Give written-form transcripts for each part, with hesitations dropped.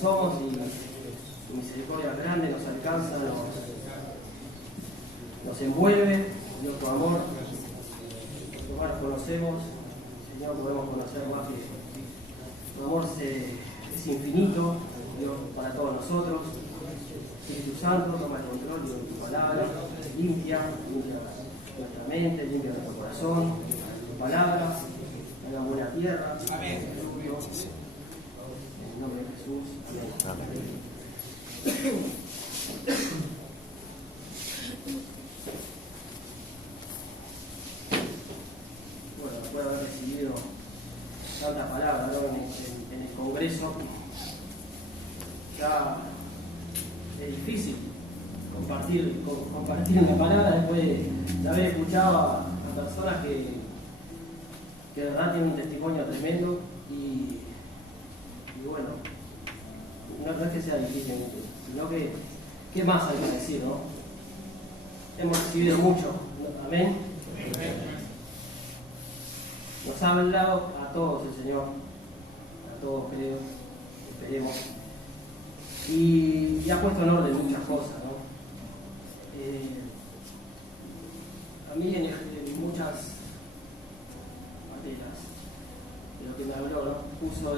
somos y su misericordia grande nos alcanza, nos envuelve, Dios, tu amor. Nosotros más conocemos, Señor, podemos conocer más que tu amor es infinito, Dios, para todos nosotros. Espíritu Santo, toma el control de tu palabra, limpia nuestra mente, limpia nuestro corazón, tu palabra, en la buena tierra. Amén. En el nombre de Jesús. Amén. Bueno, después de haber recibido tanta palabra, ¿no? en el Congreso, ya es difícil compartir una palabra después de haber escuchado a personas que de verdad tienen un testimonio tremendo y bueno, no es que sea difícil, sino que ¿qué más hay que decir, no? Hemos recibido mucho, ¿no? Amén. Nos ha hablado a todos el Señor, a todos creo, esperemos. Y ha puesto en orden muchas cosas, ¿no? A mí en muchas materias de lo que me habló, ¿no? Puso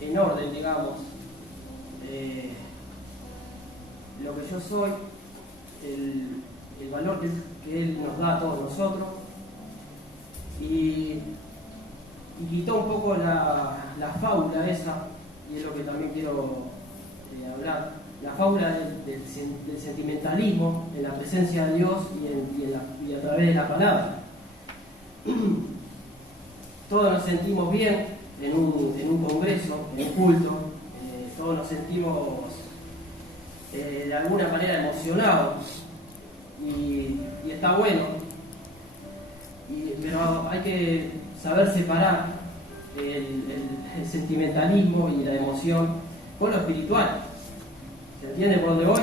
en orden, digamos, lo que yo soy, el valor que Él nos da a todos nosotros, y quitó un poco la fábula esa, y es lo que también quiero hablar, la fábula del sentimentalismo en la presencia de Dios y a través de la palabra. Todos nos sentimos bien en un congreso, en un culto, todos nos sentimos de alguna manera emocionados y está bueno, pero hay que saber separar el sentimentalismo y la emoción con lo espiritual. ¿Se entiende por dónde voy?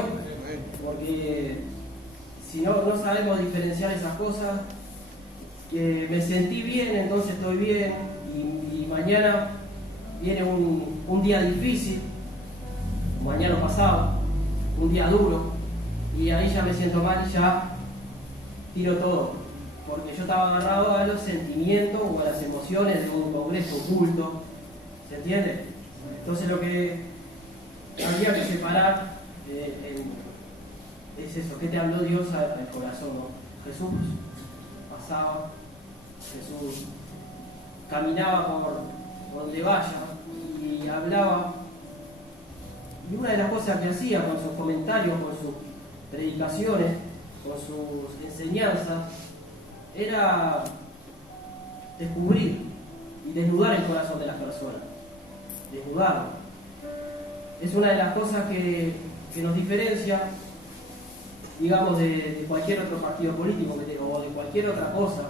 Porque si no sabemos diferenciar esas cosas, que me sentí bien, entonces estoy bien, y mañana viene un día difícil, mañana pasado, un día duro, y ahí ya me siento mal y ya tiro todo, porque yo estaba agarrado a los sentimientos o a las emociones de un congreso oculto. ¿Se entiende? Entonces lo que habría que separar es eso, ¿qué te habló Dios al corazón, ¿no? Jesús pasaba, Jesús caminaba por donde vaya y hablaba, y una de las cosas que hacía con sus comentarios, con sus predicaciones, con sus enseñanzas, era descubrir y desnudar el corazón de las personas, desnudarlo. Es una de las cosas que nos diferencia, digamos, de cualquier otro partido político o de cualquier otra cosa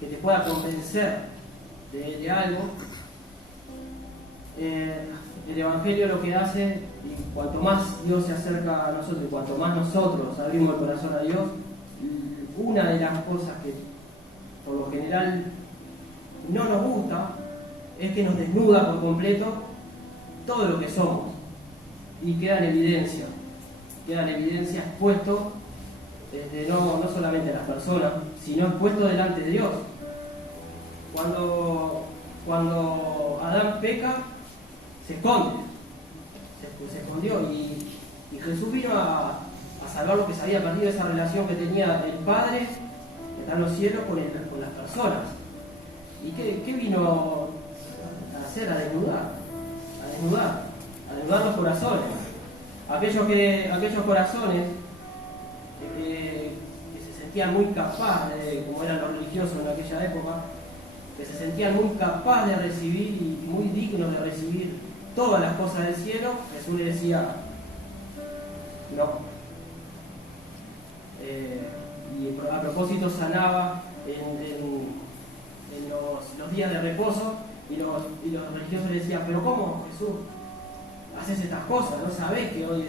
que te pueda convencer de algo. El Evangelio lo que hace, y cuanto más Dios se acerca a nosotros, y cuanto más nosotros abrimos el corazón a Dios, una de las cosas que por lo general no nos gusta es que nos desnuda por completo todo lo que somos y queda en evidencia expuesto desde no solamente a las personas, sino expuesto delante de Dios. Cuando Adán peca, se esconde, se escondió, y Jesús vino a salvar lo que se había perdido, esa relación que tenía el Padre que está en los cielos con las personas. ¿Y qué vino a hacer? A desnudar los corazones. Aquellos corazones que se sentían muy capaces, como eran los religiosos en aquella época, que se sentían muy capaces de recibir y muy dignos de recibir todas las cosas del cielo, Jesús le decía no. Y a propósito sanaba en los días de reposo, y los religiosos le decían, pero ¿cómo, Jesús, haces estas cosas? ¿No sabés que hoy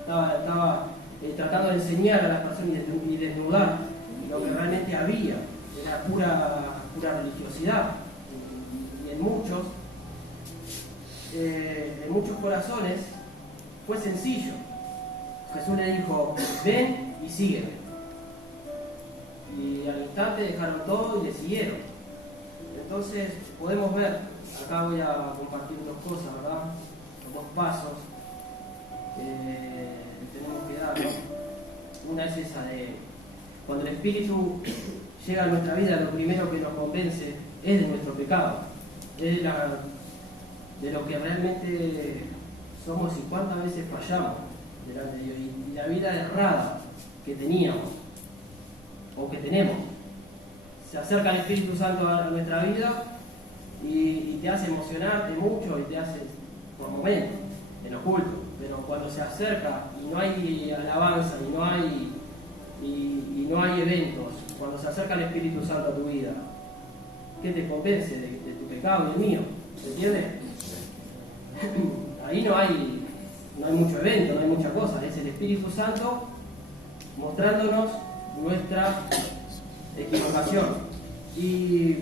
estaba tratando de enseñar a las personas y desnudar lo que realmente había? Era pura religiosidad, y en muchos en muchos corazones fue sencillo. Jesús le dijo, ven y sígueme. Y al instante dejaron todo y le siguieron. Entonces podemos ver, acá voy a compartir dos cosas, ¿verdad? Dos pasos que tenemos que dar, ¿no? Una es esa de cuando el Espíritu llega a nuestra vida, lo primero que nos convence es de nuestro pecado, es de lo que realmente somos y cuántas veces fallamos delante de Dios, y la vida errada que teníamos o que tenemos. Se acerca el Espíritu Santo a nuestra vida y te hace emocionarte mucho y te hace, por momentos, en lo oculto, pero cuando se acerca y no hay alabanza y no hay eventos, cuando se acerca el Espíritu Santo a tu vida, ¿qué te convence de tu pecado y el mío? ¿Se entiende? Ahí no hay mucho evento, no hay mucha cosa, es el Espíritu Santo mostrándonos nuestra equivocación. Y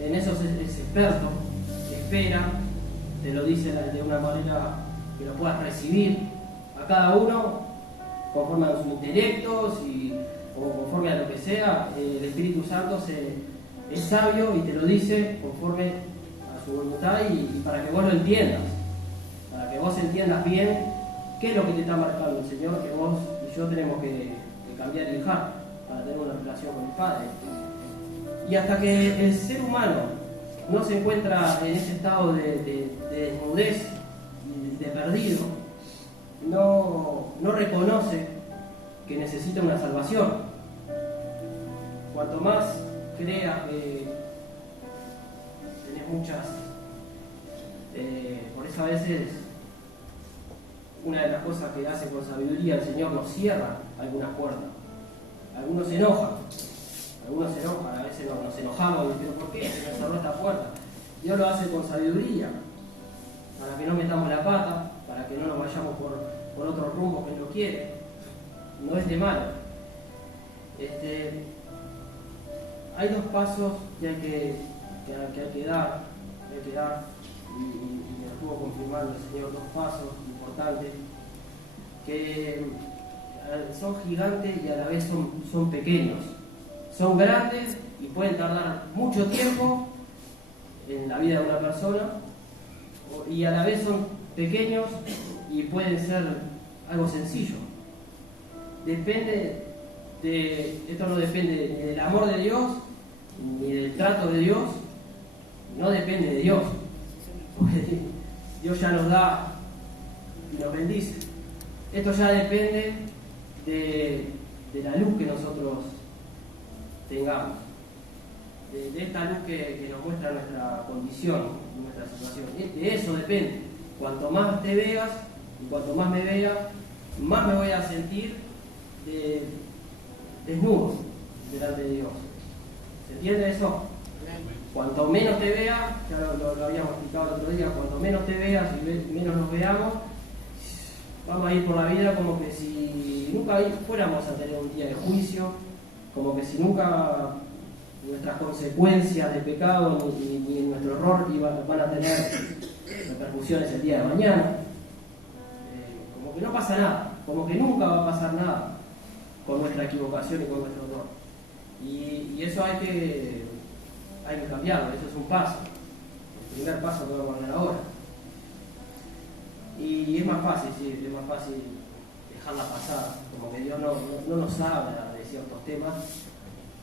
en eso es experto, espera, te lo dice de una manera que lo puedas recibir a cada uno conforme a sus intelectos o conforme a lo que sea. El Espíritu Santo es sabio y te lo dice conforme a su voluntad y para que vos lo entiendas, para que vos entiendas bien qué es lo que te está marcando el Señor, que vos y yo tenemos que cambiar y dejar para tener una relación con el Padre. Y hasta que el ser humano no se encuentra en ese estado de desnudez y de perdido, no reconoce que necesita una salvación. Cuanto más creas que tenés muchas, por eso a veces una de las cosas que hace con sabiduría el Señor nos cierra algunas puertas. Algunos se enojan, a veces nos enojamos y decimos, ¿por qué se nos cerró esta puerta? Dios lo hace con sabiduría, para que no metamos la pata, para que no nos vayamos por otro rumbo que Él no quiere. No es de malo. Hay dos pasos que hay que dar, y me estuvo confirmando el Señor, dos pasos importantes, que son gigantes y a la vez son pequeños. Son grandes y pueden tardar mucho tiempo en la vida de una persona, y a la vez son pequeños y pueden ser algo sencillo. Esto no depende ni del amor de Dios ni del trato de Dios, no depende de Dios, porque Dios ya nos da y nos bendice. Esto ya depende de la luz que nosotros tengamos, de esta luz que nos muestra nuestra condición, nuestra situación. De eso depende. Cuanto más te veas y cuanto más me vea, más me voy a sentir desnudo delante de Dios. ¿Se entiende eso? Cuanto menos te vea, ya lo habíamos explicado el otro día, cuanto menos te veas y menos nos veamos, vamos a ir por la vida como que si nunca fuéramos a tener un día de juicio, como que si nunca nuestras consecuencias de pecado ni nuestro error van a tener repercusiones el día de mañana. Como que no pasa nada, como que nunca va a pasar nada con nuestra equivocación y con nuestro error. Y eso hay que cambiarlo, eso es un paso, el primer paso que vamos a dar ahora. Y es más fácil, sí, es más fácil dejarla pasar, como que Dios no nos habla de ciertos temas,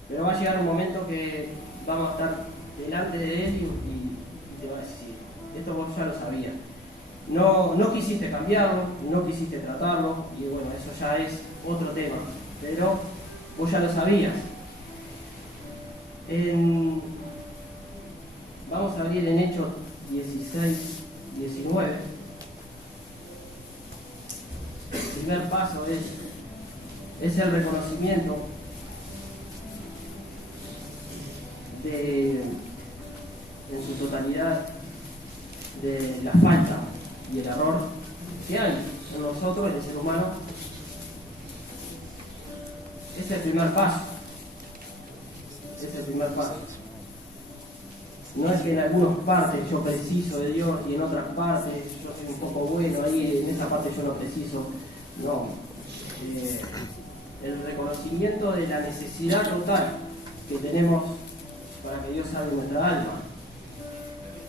pero va a llegar un momento que vamos a estar delante de Él y te va a decir, esto vos ya lo sabías. No quisiste cambiarlo, no quisiste tratarlo, y bueno, eso ya es otro tema, pero vos ya lo sabías. Vamos a abrir en Hechos 16, 19. El primer paso es el reconocimiento en su totalidad de la falta y el error que hay en nosotros, en el ser humano. Es el primer paso. Es el primer paso. No es que en algunas partes yo preciso de Dios y en otras partes yo soy un poco bueno, ahí en esa parte yo no preciso. No. El reconocimiento de la necesidad total que tenemos para que Dios salve nuestra alma.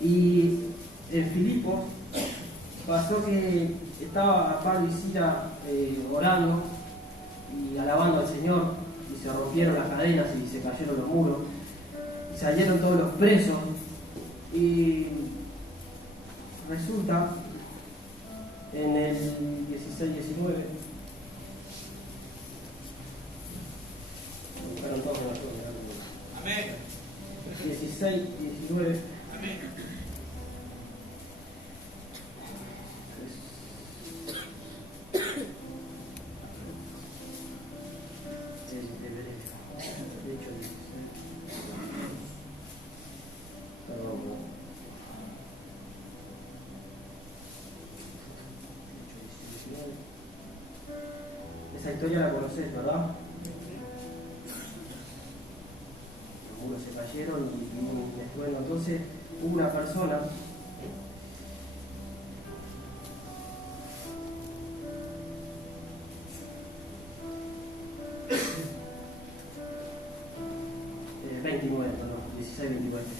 Y en Filipos pasó que estaba Pablo y Sila orando y alabando al Señor, y se rompieron las cadenas y se cayeron los muros, y salieron todos los presos, y resulta en el 16-19, buscaron todos en la zona, amén. 16-19, amén. Esa historia la conocés, ¿verdad? Los muros se cayeron y bueno, entonces hubo una persona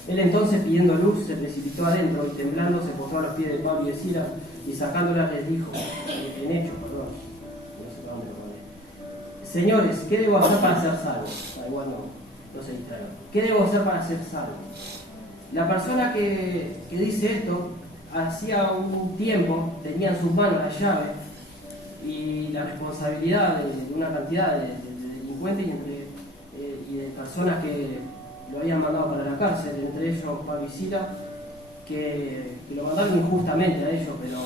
Él entonces, pidiendo luz, se precipitó adentro y temblando se postró a los pies de Pablo y de Sila, y sacándolas les dijo, en Hechos, perdón, no sé dónde lo mandé: Señores, ¿qué debo hacer para ser salvo? Igual no se distraigan. ¿Qué debo hacer para ser salvo? La persona que dice esto, hacía un tiempo tenía en sus manos la llave y la responsabilidad de una cantidad de delincuentes y de personas que lo habían mandado para la cárcel, entre ellos Pablo y Sila, que lo mandaron injustamente a ellos, pero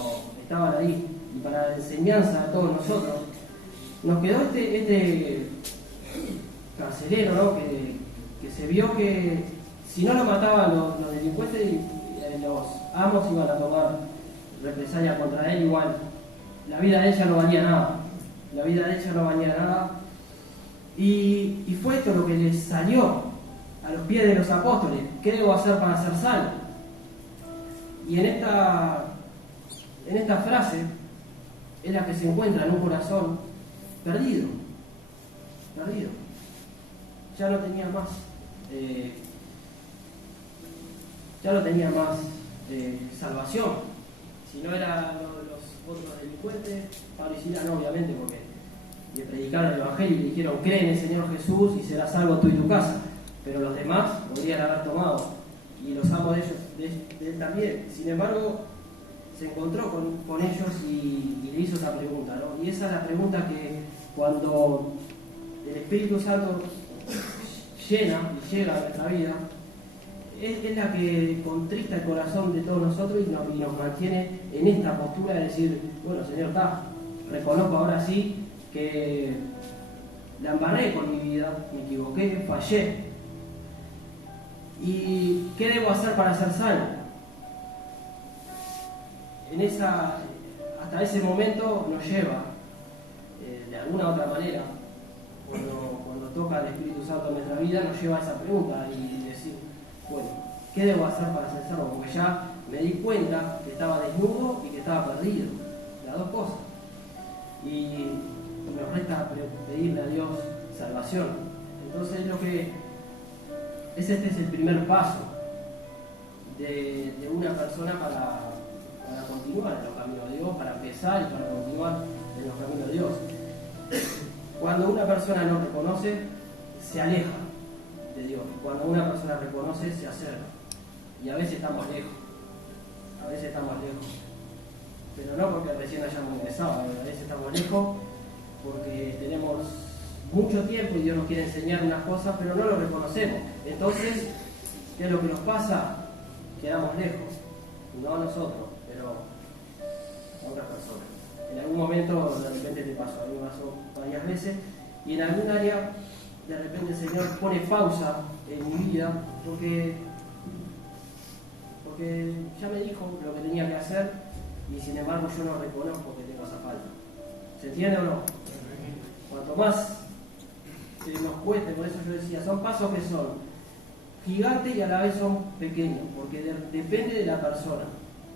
estaban ahí. Y para la enseñanza de todos nosotros, nos quedó este carcelero, ¿no? que se vio que si no lo mataban los delincuentes, los amos iban a tomar represalia contra él igual. La vida de ella no valía nada. La vida de ella no valía nada. Y fue esto lo que les salió a los pies de los apóstoles: ¿qué debo hacer para ser salvo? Y en esta frase es la que se encuentra en un corazón perdido. Ya no tenía más salvación. Si no eran los otros delincuentes, Pablo y Sila no, obviamente, porque le predicaron el Evangelio y le dijeron: cree en el Señor Jesús y serás salvo tú y tu casa. Pero los demás podrían haber tomado, y los amos de ellos de él también. Sin embargo, se encontró con ellos y le hizo esa pregunta, ¿no? Y esa es la pregunta que cuando el Espíritu Santo llega a nuestra vida, es la que contrista el corazón de todos nosotros y nos mantiene en esta postura de decir: bueno, Señor, reconozco ahora sí que la embarré con mi vida, me equivoqué, fallé. ¿Y qué debo hacer para ser salvo? Hasta ese momento nos lleva, de alguna u otra manera, cuando toca el Espíritu Santo en nuestra vida, nos lleva a esa pregunta y decir: bueno, ¿qué debo hacer para ser salvo? Porque ya me di cuenta que estaba desnudo y que estaba perdido, las dos cosas. Y nos resta pedirle a Dios salvación. Entonces este es el primer paso de una persona para continuar en los caminos de Dios, para empezar y para continuar en los caminos de Dios. Cuando una persona no reconoce, se aleja de Dios. Cuando una persona reconoce, se acerca. Y a veces estamos lejos. Pero no porque recién hayamos empezado, a veces estamos lejos porque tenemos mucho tiempo y Dios nos quiere enseñar unas cosas, pero no lo reconocemos. Entonces, ¿qué es lo que nos pasa? Quedamos lejos. No nosotros, pero otras personas. En algún momento de repente te pasó, a mí me pasó varias veces, y en algún área de repente el Señor pone pausa en mi vida porque ya me dijo lo que tenía que hacer, y sin embargo yo no reconozco que tengo esa falta. ¿Se entiende o no? Cuanto más nos cueste, por eso yo decía, son pasos que son gigantes y a la vez son pequeños, porque depende de la persona,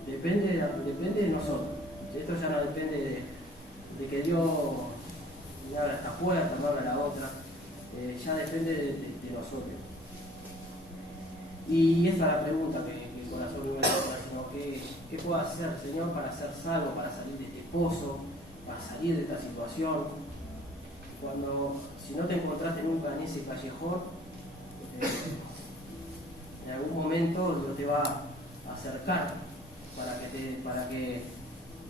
depende de nosotros. Esto ya no depende de que Dios me abra esta puerta, me abra la otra, ya depende de nosotros. Y esta es la pregunta que el corazón me hace, sino ¿qué puedo hacer, Señor, para ser salvo, para salir de este pozo, para salir de esta situación? Si no te encontraste nunca en ese callejón, en algún momento Dios te va a acercar para que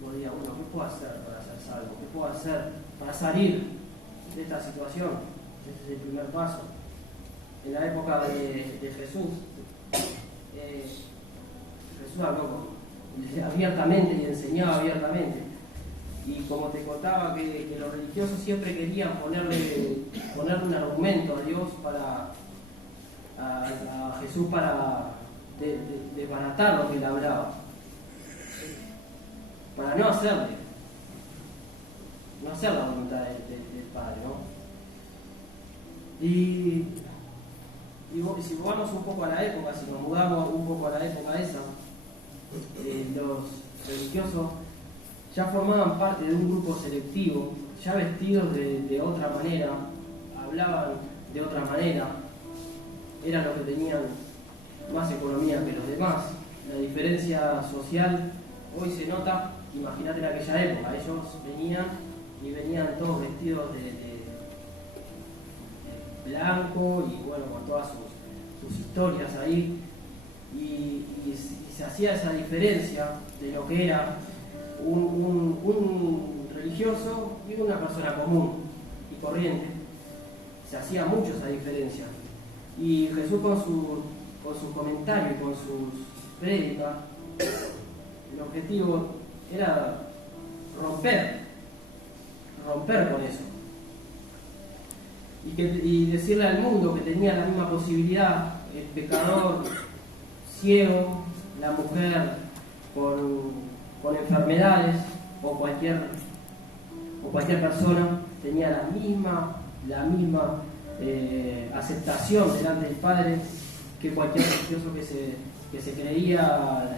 vos digas, bueno, ¿qué puedo hacer para ser salvo? ¿Qué puedo hacer para salir de esta situación? Ese es el primer paso. En la época de Jesús, Jesús habló abiertamente y enseñaba abiertamente. Y como te contaba que los religiosos siempre querían ponerle un argumento a Dios a Jesús para desbaratar lo que él hablaba, para no hacer la voluntad del Padre, ¿no? Y si vamos un poco a la época, si nos mudamos un poco a la época esa, los religiosos ya formaban parte de un grupo selectivo, ya vestidos de otra manera, hablaban de otra manera, eran los que tenían más economía que los demás. La diferencia social hoy se nota, imagínate en aquella época, ellos venían todos vestidos de blanco y bueno, con todas sus historias ahí, y se hacía esa diferencia de lo que era un religioso y una persona común y corriente. Se hacía mucho esa diferencia, y Jesús con sus comentarios y con sus prédicas, el objetivo era romper con eso y decirle al mundo que tenía la misma posibilidad, el pecador ciego, la mujer con enfermedades o cualquier persona tenía la misma aceptación delante del Padre que cualquier religioso que se creía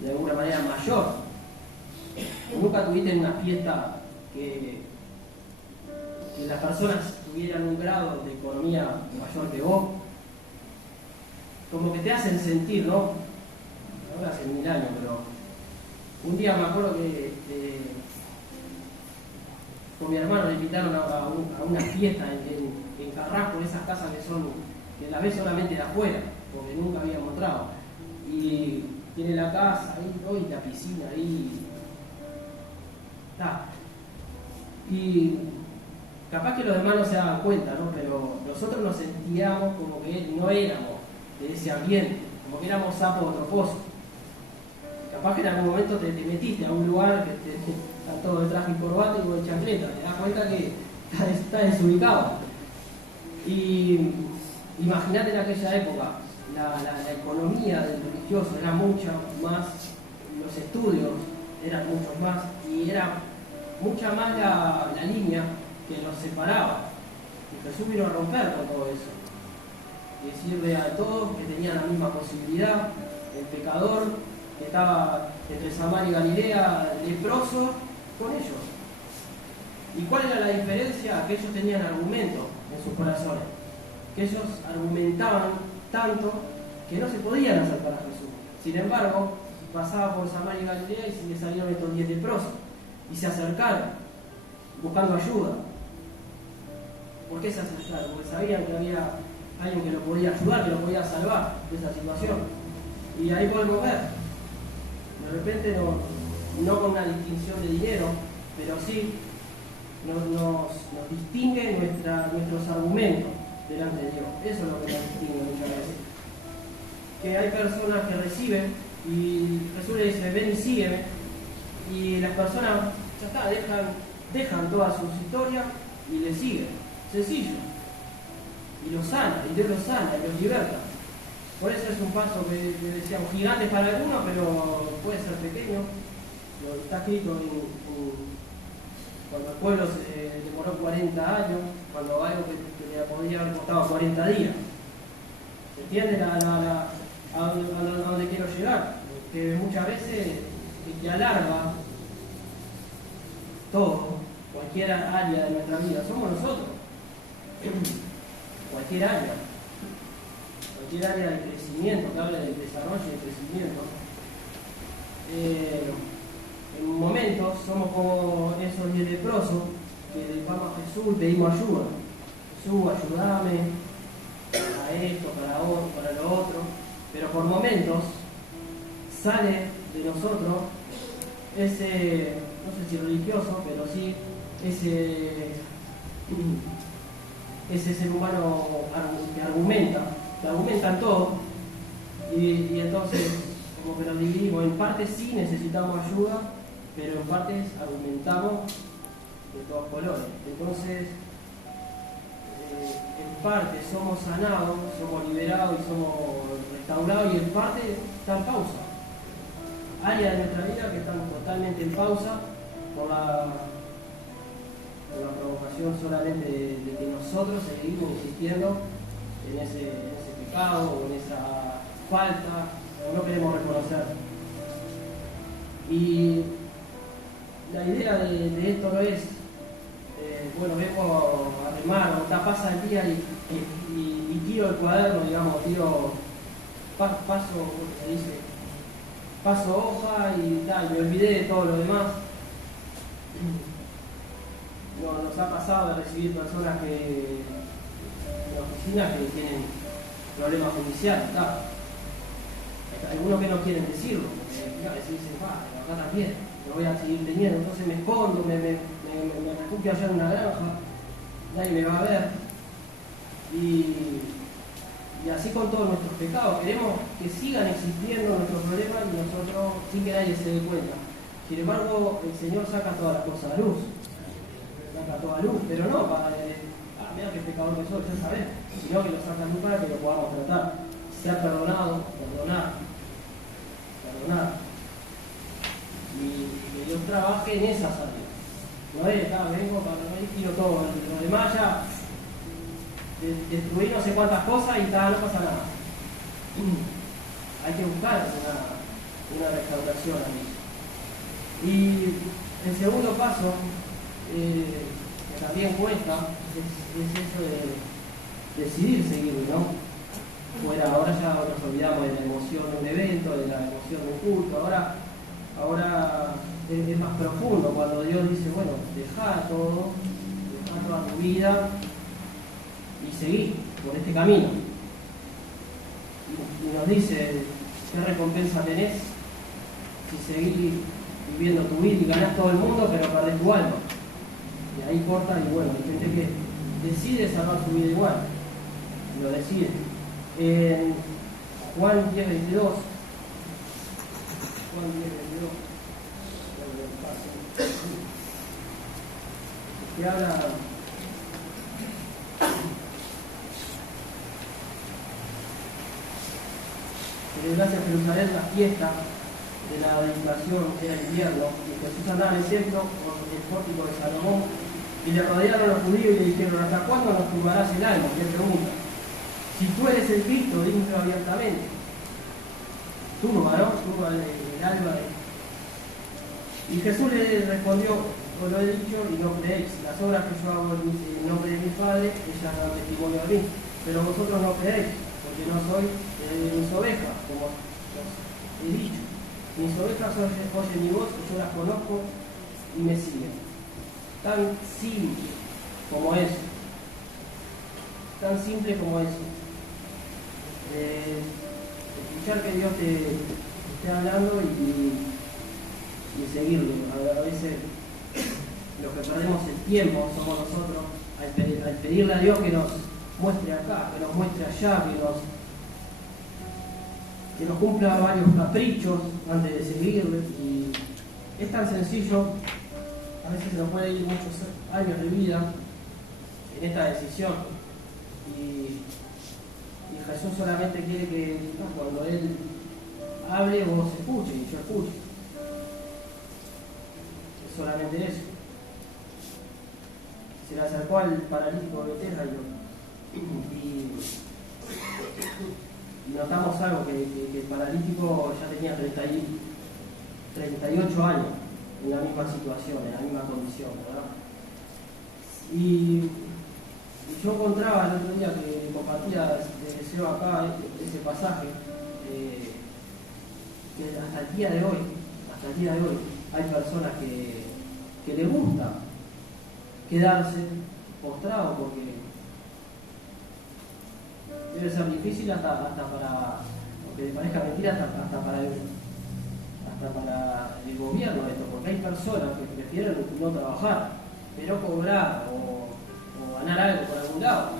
de alguna manera mayor. ¿Nunca tuviste en una fiesta que las personas tuvieran un grado de economía mayor que vos? Como que te hacen sentir, ¿no? Ahora hace 1000 años, pero un día me acuerdo que con mi hermano le invitaron a una fiesta en Carrasco, en esas casas que las ves solamente de afuera, porque nunca había mostrado. Y tiene la casa ahí, ¿no? Y la piscina ahí. Está. Y capaz que los demás no se daban cuenta, ¿no? Pero nosotros nos sentíamos como que no éramos de ese ambiente, como que éramos sapos de otro pozo. Capaz que en algún momento te metiste a un lugar que está todo de traje y corbata y con chancleta, te das cuenta que está desubicado. Y imagínate en aquella época, la economía del religioso era mucho más, los estudios eran muchos más, y era mucha más la línea que los separaba. Y Jesús vino a romper con todo eso y decirle a todos que tenían la misma posibilidad. El pecador que estaba entre Samaria y Galilea, leproso, con ellos. ¿Y cuál era la diferencia? Que ellos tenían argumentos en sus corazones, que ellos argumentaban tanto que no se podían acercar a Jesús. Sin embargo, pasaba por Samaria y Galilea y se les salieron estos 10 leprosos y se acercaron buscando ayuda. ¿Por qué se acercaron? Porque sabían que había alguien que lo podía ayudar, que lo podía salvar de esa situación. Y ahí podemos ver, de repente no con una distinción de dinero, pero sí nos distingue nuestros argumentos delante de Dios. Eso es lo que nos distingue muchas veces. Que hay personas que reciben y Jesús le dice, ven y sígueme, y las personas ya está, dejan todas sus historias y le siguen. Sencillo. Y los sana, y Dios los sana, y los liberta. Por eso es un paso que decíamos gigante para algunos, pero puede ser pequeño. Lo está escrito cuando el pueblo se demoró 40 años, cuando algo que le podía haber costado 40 días. ¿Entienden a dónde quiero llegar? Que muchas veces el que alarga todo, cualquier área de nuestra vida, somos nosotros. Cualquier área de crecimiento, que habla del desarrollo y del crecimiento. En momentos somos como esos 10 leprosos que vamos a Jesús y pedimos ayuda. Jesús, ayúdame para esto, para otro, para lo otro. Pero por momentos sale de nosotros ese, no sé si religioso, pero sí ese ser humano que argumentan todo, y entonces como que nos dividimos. En parte sí necesitamos ayuda, pero en partes argumentamos de todos colores. Entonces, en parte somos sanados, somos liberados y somos restaurados, y en parte está en pausa. Áreas de nuestra vida que están totalmente en pausa por la provocación solamente de que nosotros seguimos insistiendo en ese pecado o en esa falta, o no queremos reconocer. Y la idea de esto no es, bueno, vengo a remar, o pasa el día y tiro el cuaderno, digamos, tiro, paso, se dice, paso hoja y tal, me olvidé de todo lo demás. Nos ha pasado de recibir personas en la oficina que tienen problemas judiciales, claro. Algunos que no quieren decirlo, porque a veces dicen, acá también, lo voy a seguir teniendo, entonces me escondo, me refugio allá en una granja, nadie me va a ver. Y así con todos nuestros pecados, queremos que sigan existiendo nuestros problemas y nosotros sin que nadie se dé cuenta. Sin embargo, el Señor saca todas las cosas a luz. Saca toda luz, pero no para mira qué pecador que soy, ya sabés, sino que lo saca a luz para que lo podamos tratar. Sea perdonado, perdonar. Y que Dios trabaje en esas áreas. No es, vengo para no tiro todo, lo demás ya destruir no sé cuántas cosas y no pasa nada. Hay que buscar una restauración aquí. Y el segundo paso, que también cuesta, es eso de decidir seguirlo, ¿no? Ahora ya nos olvidamos de la emoción de un evento, de la emoción de un culto. Ahora es más profundo cuando Dios dice, bueno, deja toda tu vida y seguí por este camino. Y nos dice, ¿qué recompensa tenés si seguís viviendo tu vida y ganás todo el mundo pero perdés tu alma? Y ahí corta, y bueno, hay gente que decide salvar su vida igual, lo decide. En Juan 10:22, que habla que gracias a Jerusalén la fiesta de la dedicación era el invierno, y Jesús andaba en el templo por el pórtico de Salomón, y le rodearon los judíos y le dijeron, ¿hasta cuándo nos turbarás el alma? Le pregunta. Si tú eres el Cristo, dímelo abiertamente. Turba, ¿no? Turba el alma de... Y Jesús le respondió, os lo he dicho y no creéis. Las obras que yo hago en nombre de mi Padre, ellas dan testimonio a mí. Pero vosotros no creéis, porque no soy mis ovejas, como os he dicho. Mis ovejas oyen mi voz, yo las conozco y me siguen. Tan simple como eso. Tan simple como eso. Escuchar que Dios te esté hablando y seguirlo. A veces los que perdemos el tiempo somos nosotros al pedirle a Dios que nos muestre acá, que nos muestre allá, que nos cumpla varios caprichos antes de seguirle. Y es tan sencillo, a veces se nos puede ir muchos años de vida en esta decisión. Y Jesús solamente quiere que cuando Él hable vos escuches y yo escuche. Es solamente eso. Se le acercó al paralítico de Bethesda y notamos algo, que el paralítico ya tenía 38 años en la misma situación, en la misma condición, ¿verdad? Y yo encontraba el otro día que compartía deseo acá ese pasaje, que hasta el día de hoy hay personas que les gusta quedarse postrado, porque debe ser difícil hasta para, aunque les parezca mentira, hasta para el gobierno esto, porque hay personas que prefieren no trabajar, pero cobrar o ganar algo por algún lado,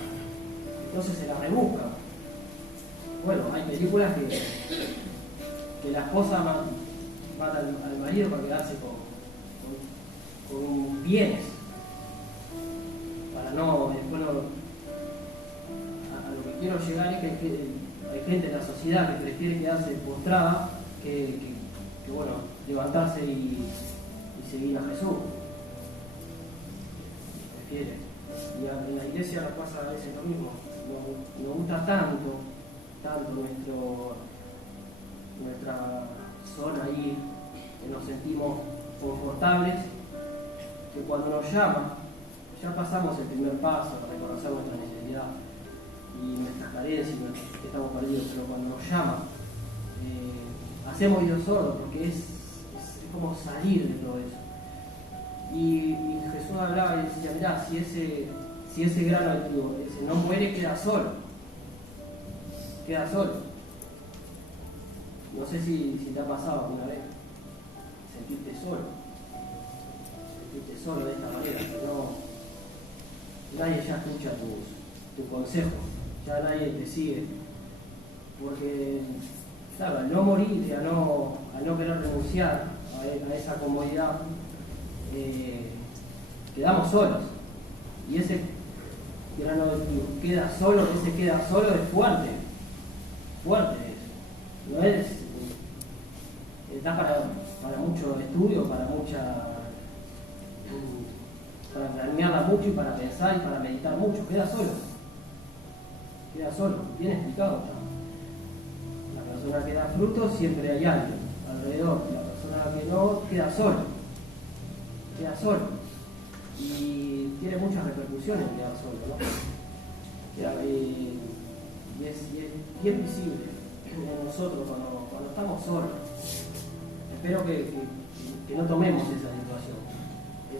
entonces se la rebuscan. Bueno, hay películas que la esposa van al marido para quedarse con bienes, para no, después no, a lo que quiero llegar es que hay gente en la sociedad que prefiere quedarse postrada que bueno, levantarse y seguir a Jesús. Prefiere. Y en la iglesia nos pasa a veces lo mismo. Nos gusta tanto nuestra zona ahí, que nos sentimos confortables, que cuando nos llama, ya pasamos el primer paso para reconocer nuestra necesidad y nuestras carencias, que estamos perdidos, pero cuando nos llama, hacemos oídos sordos, porque es como salir de todo eso. Y Jesús hablaba y decía, mirá, si ese grano de trigo no muere, queda solo. No sé si te ha pasado alguna vez sentirte solo de esta manera, que nadie ya escucha tu consejo, ya nadie te sigue, porque claro, al no morir y al no querer renunciar a esa comodidad, quedamos solos, y ese grano de trigo queda solo es fuerte eso. No es, da para mucho estudio, para planearla mucho y para pensar y para meditar mucho. Queda solo, bien explicado. La persona que da fruto siempre hay alguien alrededor, la persona que no queda solo, y tiene muchas repercusiones quedar solo, ¿no? Y es bien visible en nosotros cuando estamos solos. Espero que no tomemos esa situación, de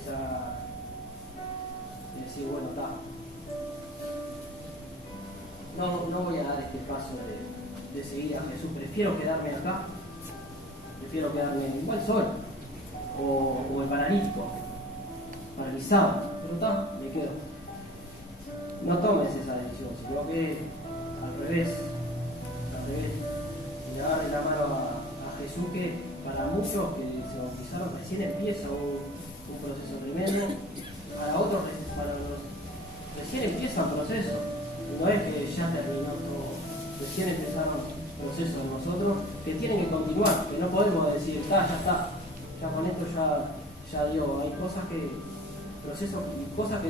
decir, bueno, está, no voy a dar este paso de seguir a Jesús, prefiero quedarme acá, prefiero quedarme igual solo, o el paralítico, paralizado, pero está, me quedo. No tomes esa decisión, sino que al revés, le agarre la mano a Jesús, que para muchos que se bautizaron recién empieza un proceso tremendo, para otros recién empieza un proceso, no es que ya terminó todo, recién empezamos un proceso de nosotros que tienen que continuar, que no podemos decir, ya está, ya con esto ya dio, hay cosas que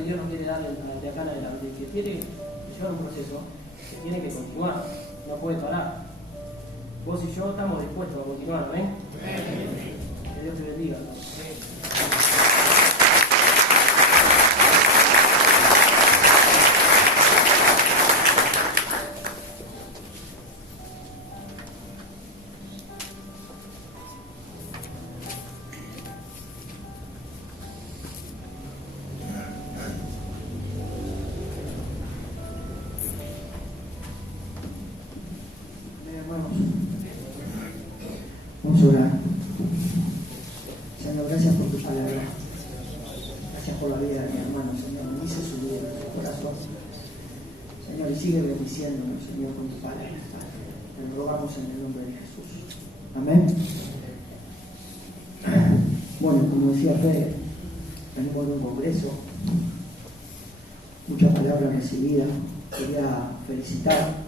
Dios nos quiere dar de acá en adelante, que tiene que llevar un proceso que tiene que continuar, no puede parar. Vos y yo estamos dispuestos a continuar, ¿ven? Que Dios te bendiga. Vamos a orar. Señor, gracias por tu palabra. Gracias por la vida de mi hermano, Señor. Bendice su vida, su corazón. Señor, y sigue bendiciéndonos, Señor, con tu palabra. Te rogamos en el nombre de Jesús. Amén. Bueno, como decía Fede, venimos de un congreso. Muchas palabras recibidas. Quería felicitar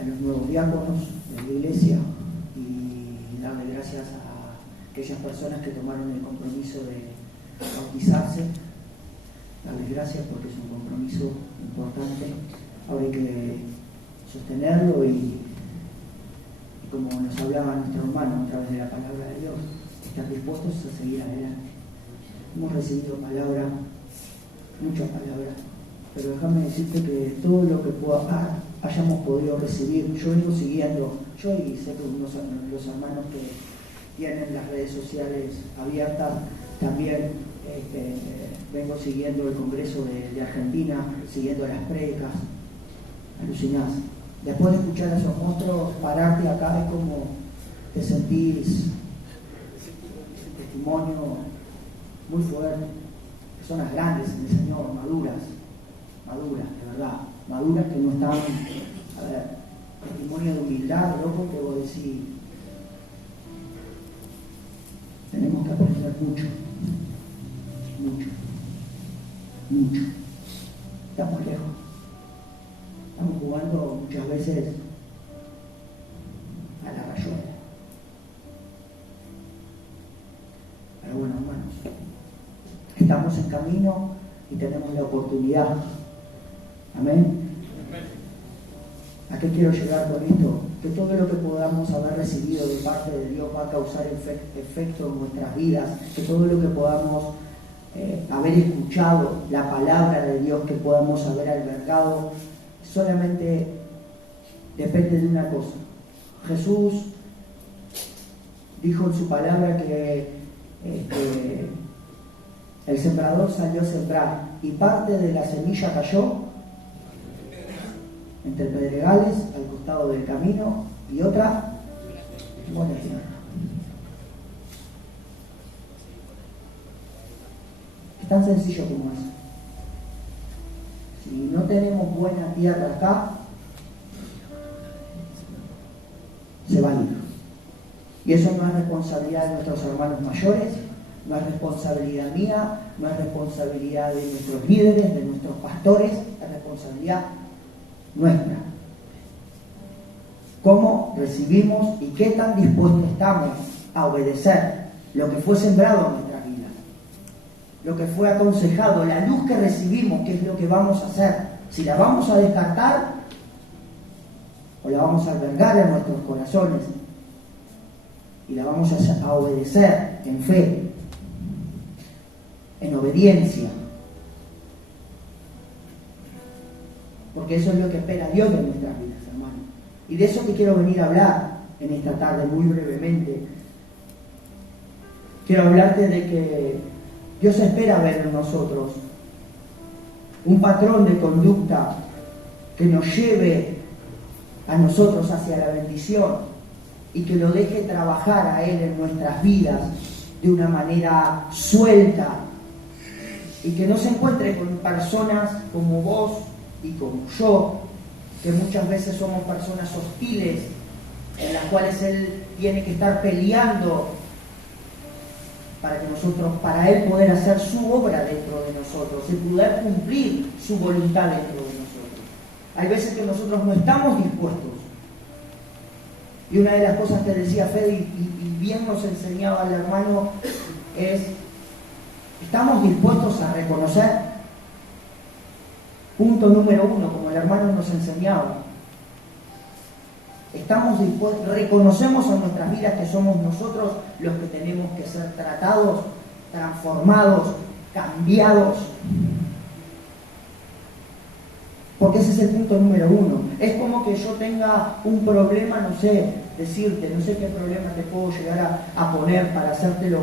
a los nuevos diáconos de la iglesia y darle gracias a aquellas personas que tomaron el compromiso de bautizarse. Darles gracias porque es un compromiso importante. Ahora hay que sostenerlo y como nos hablaba nuestro hermano a través de la palabra de Dios, estar dispuestos a seguir adelante. Hemos recibido palabra, mucha palabra, pero déjame decirte que todo lo que hayamos podido recibir, yo vengo siguiendo, yo y sé que los hermanos que tienen las redes sociales abiertas, también vengo siguiendo el Congreso de Argentina, siguiendo las predicas, alucinás. Después de escuchar a esos monstruos, pararte acá es como te sentís testimonio muy fuerte. Personas grandes en el Señor, maduras, de verdad, maduras que no están, a ver, testimonio de humildad, loco, que vos decís, tenemos que aprender mucho. Estamos lejos. Estamos jugando muchas veces a la rayuela. Pero bueno, hermanos, estamos en camino y tenemos la oportunidad. Amén. ¿A qué quiero llegar con esto? Que todo lo que podamos haber recibido de parte de Dios va a causar efecto en nuestras vidas. Que todo lo que podamos haber escuchado, la palabra de Dios que podamos haber albergado, solamente depende de una cosa. Jesús dijo en su palabra que el sembrador salió a sembrar y parte de la semilla cayó entre pedregales al costado del camino y otra en buena tierra. Es tan sencillo como eso. Si no tenemos buena tierra acá, se va a ir. Y eso no es responsabilidad de nuestros hermanos mayores, no es responsabilidad mía, no es responsabilidad de nuestros líderes, de nuestros pastores, es responsabilidad nuestra. ¿Cómo recibimos y qué tan dispuestos estamos a obedecer lo que fue sembrado en nuestras vidas? Lo que fue aconsejado, la luz que recibimos, qué es lo que vamos a hacer. Si la vamos a descartar o la vamos a albergar en nuestros corazones y la vamos a obedecer en fe, en obediencia. Porque eso es lo que espera Dios de nuestras vidas, hermanos. Y de eso que quiero venir a hablar en esta tarde muy brevemente. Quiero hablarte de que Dios espera ver en nosotros un patrón de conducta que nos lleve a nosotros hacia la bendición y que lo deje trabajar a Él en nuestras vidas de una manera suelta y que no se encuentre con personas como vos y como yo, que muchas veces somos personas hostiles en las cuales Él tiene que estar peleando para Él poder hacer su obra dentro de nosotros y poder cumplir su voluntad dentro de nosotros. Hay veces que nosotros no estamos dispuestos. Y una de las cosas que decía Fede y bien nos enseñaba el hermano es, ¿estamos dispuestos a reconocer? Punto número 1, como el hermano nos enseñaba. Estamos dispuestos, reconocemos en nuestras vidas que somos nosotros los que tenemos que ser tratados, transformados, cambiados. Porque ese es el punto número 1. Es como que yo tenga un problema, no sé, decirte, no sé qué problema te puedo llegar a poner para hacértelo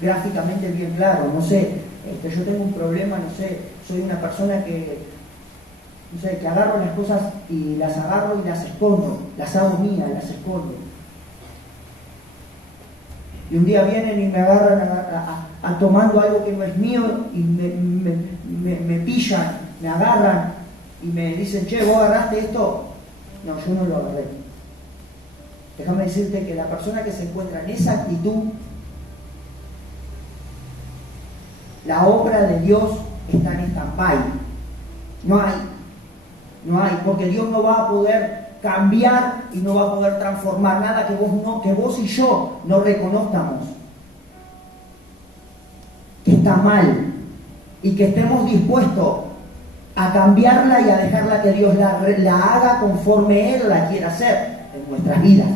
gráficamente bien claro. No sé, yo tengo un problema, no sé, soy una persona que no sé, que agarro las cosas y las agarro y las escondo, las hago mías, las escondo. Y un día vienen y me agarran a tomando algo que no es mío y me pillan, me agarran y me dicen, che, ¿vos agarraste esto? No, yo no lo agarré. Déjame decirte que la persona que se encuentra en esa actitud, la obra de Dios está en stand-by. No hay, porque Dios no va a poder cambiar y no va a poder transformar nada que vos y yo no reconozcamos que está mal y que estemos dispuestos a cambiarla y a dejarla que Dios la haga conforme Él la quiera hacer en nuestras vidas.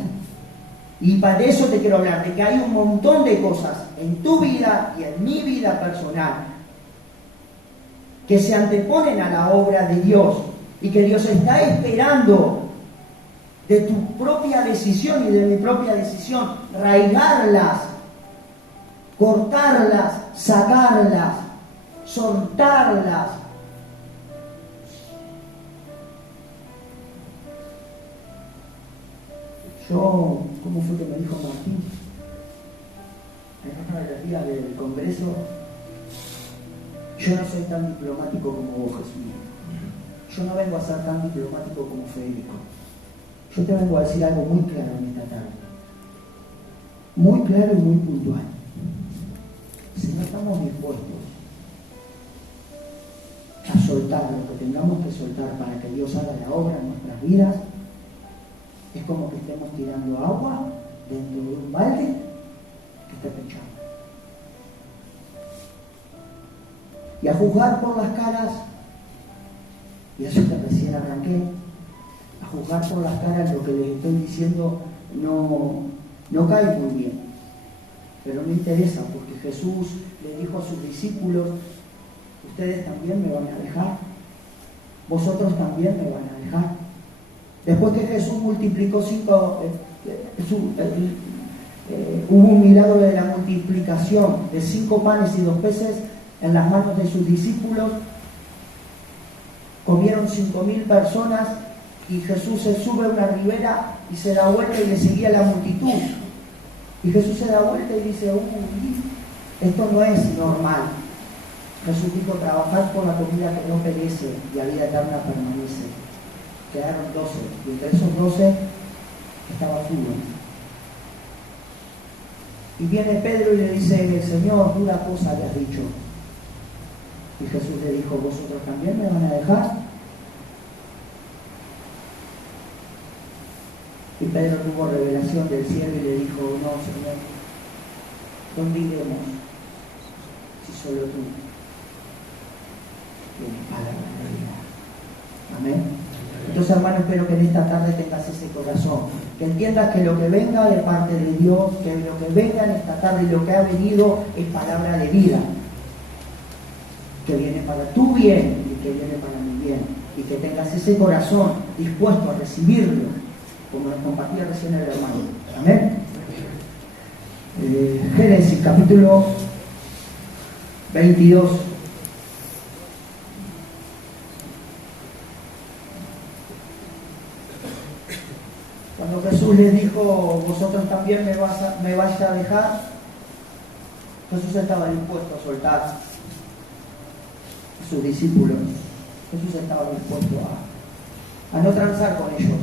Y para eso te quiero hablar, de que hay un montón de cosas en tu vida y en mi vida personal que se anteponen a la obra de Dios y que Dios está esperando de tu propia decisión y de mi propia decisión, raigarlas, cortarlas, sacarlas, soltarlas. ¿Cómo fue que me dijo Martín? En una de las días del Congreso, yo no soy tan diplomático como vos, Jesús. Yo no vengo a ser tan diplomático como Federico. Yo te vengo a decir algo muy claro en esta tarde. Muy claro y muy puntual. Si no estamos dispuestos a soltar lo que tengamos que soltar para que Dios haga la obra en nuestras vidas, es como que estemos tirando agua dentro de un balde que está pinchado. Y a juzgar por las caras, y eso que recién arranqué, a juzgar por las caras lo que les estoy diciendo no cae muy bien. Pero no interesa, porque Jesús le dijo a sus discípulos: ustedes también me van a dejar, vosotros también me van a dejar. Después que Jesús multiplicó hubo un milagro de la multiplicación de 5 panes y 2 peces en las manos de sus discípulos. Comieron 5.000 personas y Jesús se sube a una ribera y se da vuelta y le seguía la multitud. Y Jesús se da vuelta y dice: esto no es normal. Jesús dijo: trabajad por la comida que no perece y a vida eterna permanece. Quedaron 12, y entre esos 12 estaba Judas. Y viene Pedro y le dice: Señor, dura cosa le has dicho. Y Jesús le dijo: ¿vosotros también me van a dejar? Y Pedro tuvo revelación del cielo y le dijo: no, Señor, ¿dónde iremos si solo tú tienes palabra de vida? Amén. Entonces, hermano, espero que en esta tarde tengas ese corazón, que entiendas que lo que venga de parte de Dios, que lo que venga en esta tarde y lo que ha venido es palabra de vida, que viene para tu bien y que viene para mi bien, y que tengas ese corazón dispuesto a recibirlo, como nos compartía recién el hermano. Amén. Génesis capítulo 22. Cuando Jesús les dijo: vosotros también me vais a dejar, Jesús estaba dispuesto a soltar a sus discípulos. Jesús estaba dispuesto a no transar con ellos.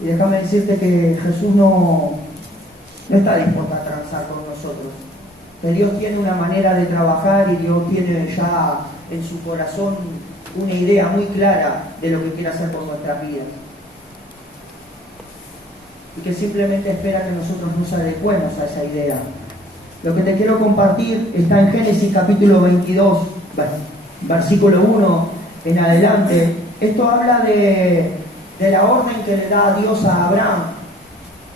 Y déjame decirte que Jesús no está dispuesto a transar con nosotros. Que Dios tiene una manera de trabajar y Dios tiene ya en su corazón una idea muy clara de lo que quiere hacer con nuestras vidas. Y que simplemente espera que nosotros nos adecuemos a esa idea. Lo que te quiero compartir está en Génesis capítulo 22, versículo 1 en adelante. Esto habla de la orden que le da Dios a Abraham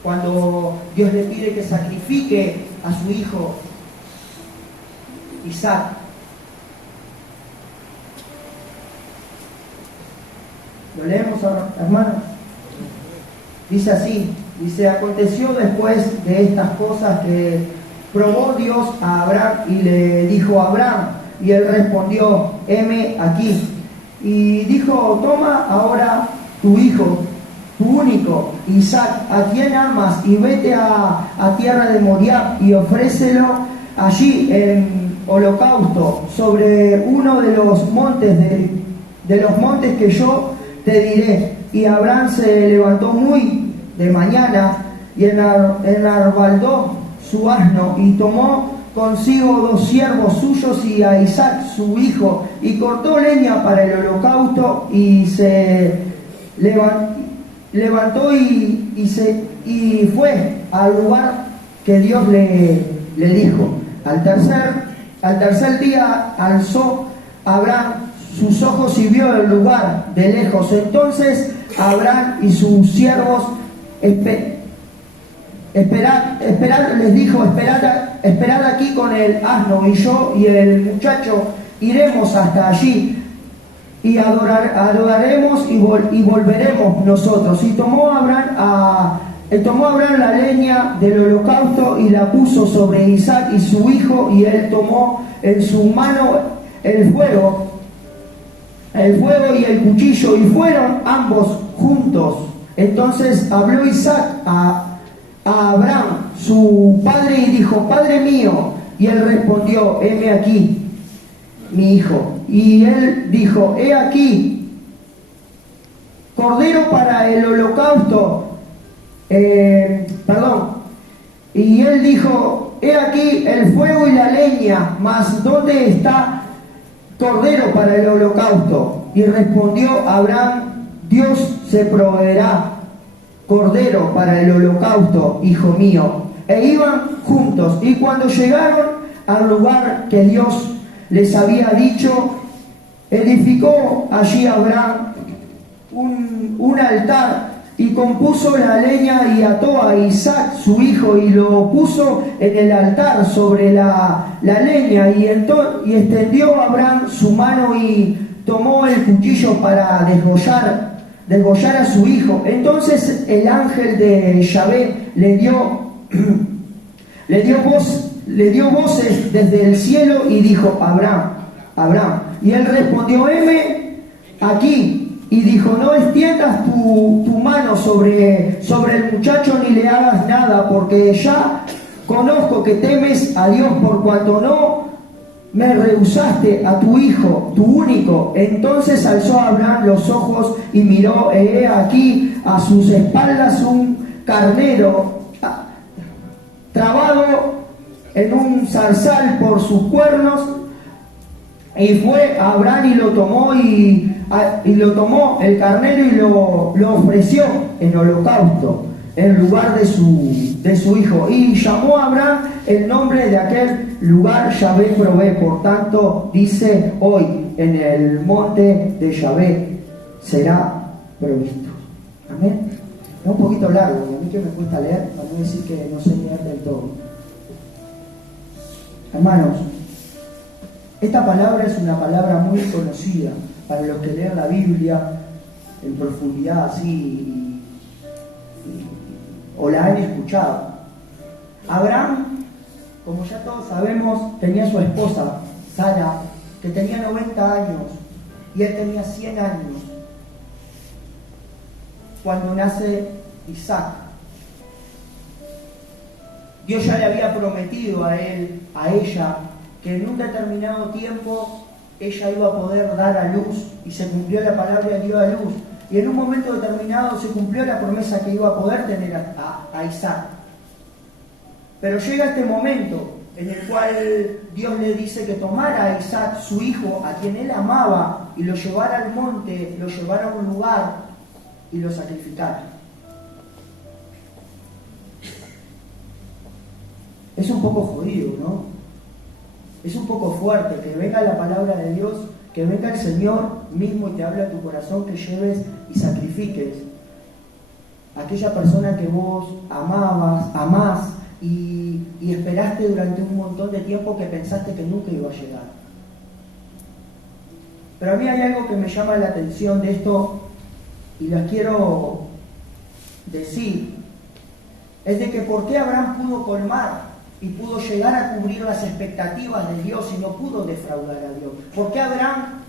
cuando Dios le pide que sacrifique a su hijo Isaac. ¿Lo leemos, hermanos? Dice así, dice: aconteció después de estas cosas que probó Dios a Abraham y le dijo a Abraham, y él respondió: heme aquí. Y dijo: toma ahora tu hijo, tu único, Isaac, a quien amas, y vete a tierra de Moriah y ofrécelo allí en holocausto sobre uno de los montes que yo te diré. Y Abraham se levantó muy de mañana y enarbaldó su asno y tomó consigo 2 siervos suyos y a Isaac su hijo, y cortó leña para el holocausto y se levantó y fue al lugar que Dios le dijo. Al tercer día alzó Abraham sus ojos y vio el lugar de lejos. Entonces Abraham y sus siervos Les dijo, esperad aquí con el asno, y yo y el muchacho iremos hasta allí y adoraremos y volveremos nosotros. Y tomó Abraham la leña del holocausto y la puso sobre Isaac y su hijo, y él tomó en su mano el fuego y el cuchillo, y fueron ambos juntos. Entonces habló Isaac a Abraham, su padre, y dijo: Padre mío. Y él respondió: heme aquí, mi hijo. Y él dijo: he aquí, cordero para el holocausto. Y él dijo: he aquí el fuego y la leña, mas ¿dónde está cordero para el holocausto? Y respondió Abraham: Dios se proveerá cordero para el holocausto, hijo mío. E iban juntos, y cuando llegaron al lugar que Dios les había dicho, edificó allí Abraham un altar, y compuso la leña, y ató a Isaac su hijo, y lo puso en el altar sobre la leña, y extendió Abraham su mano y tomó el cuchillo para degollar a su hijo. Entonces el ángel de Yahvé le dio voces desde el cielo y dijo: Abraham, Abraham. Y él respondió: heme aquí. Y dijo: no extiendas tu mano sobre el muchacho, ni le hagas nada, porque ya conozco que temes a Dios, por cuanto no me rehusaste a tu hijo, tu único. Entonces alzó Abraham los ojos y miró, he aquí a sus espaldas un carnero trabado en un zarzal por sus cuernos. Y fue Abraham y lo tomó el carnero, y lo ofreció en holocausto en lugar de su hijo. Y llamó a Abraham el nombre de aquel lugar: Yahvé provee. Por tanto, dice hoy: en el monte de Yahvé será provisto. Amén. Es un poquito largo, y a mí que me cuesta leer, para no decir que no sé leer del todo. Hermanos, esta palabra es una palabra muy conocida para los que leen la Biblia en profundidad así, o la han escuchado. Abraham, como ya todos sabemos, tenía su esposa Sara, que tenía 90 años, y él tenía 100 años cuando nace Isaac. Dios ya le había prometido a ella, que en un determinado tiempo ella iba a poder dar a luz, y se cumplió la palabra de Dios a luz. Y en un momento determinado se cumplió la promesa que iba a poder tener a Isaac. Pero llega este momento en el cual Dios le dice que tomara a Isaac, su hijo, a quien él amaba, y lo llevara al monte, lo llevara a un lugar y lo sacrificara. Es un poco jodido, ¿no? Es un poco fuerte que venga la palabra de Dios, que venga el Señor mismo y te hable a tu corazón, que lleves y sacrifiques a aquella persona que vos amás y esperaste durante un montón de tiempo, que pensaste que nunca iba a llegar. Pero a mí hay algo que me llama la atención de esto, y les quiero decir, es de que por qué Abraham pudo colmar y pudo llegar a cubrir las expectativas de Dios y no pudo defraudar a Dios. ¿Por qué Abraham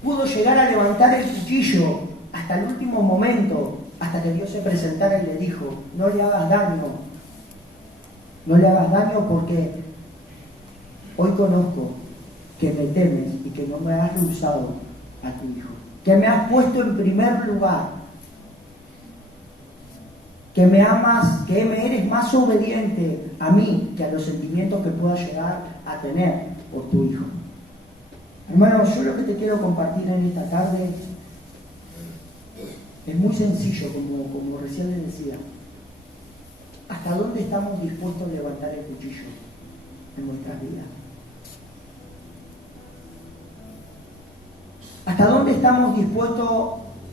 pudo llegar a levantar el cuchillo hasta el último momento, hasta que Dios se presentara y le dijo: no le hagas daño, no le hagas daño, porque hoy conozco que me temes y que no me has rehusado a tu hijo, que me has puesto en primer lugar, que me amas, que me eres más obediente a mí que a los sentimientos que pueda llegar a tener por tu hijo. Hermanos, yo lo que te quiero compartir en esta tarde es muy sencillo, como recién les decía. ¿Hasta dónde estamos dispuestos a levantar el cuchillo en nuestras vidas? ¿Hasta dónde estamos dispuestos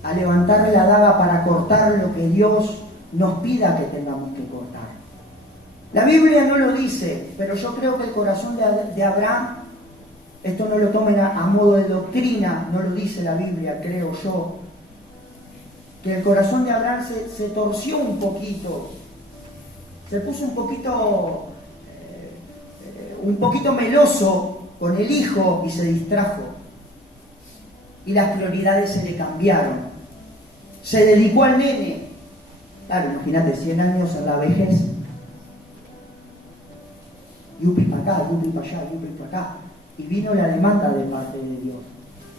a levantar la daga para cortar lo que Dios nos pida que tengamos que cortar. La Biblia no lo dice, pero yo creo que el corazón de Abraham, esto no lo tomen a modo de doctrina, no lo dice la Biblia, creo yo, que el corazón de Abraham se torció un poquito, se puso un poquito meloso con el hijo y se distrajo. Y las prioridades se le cambiaron. Se dedicó al nene. Claro, imagínate, 100 años en la vejez. Yupi para acá, yupi para allá, yupi para acá. Y vino la demanda de parte de Dios.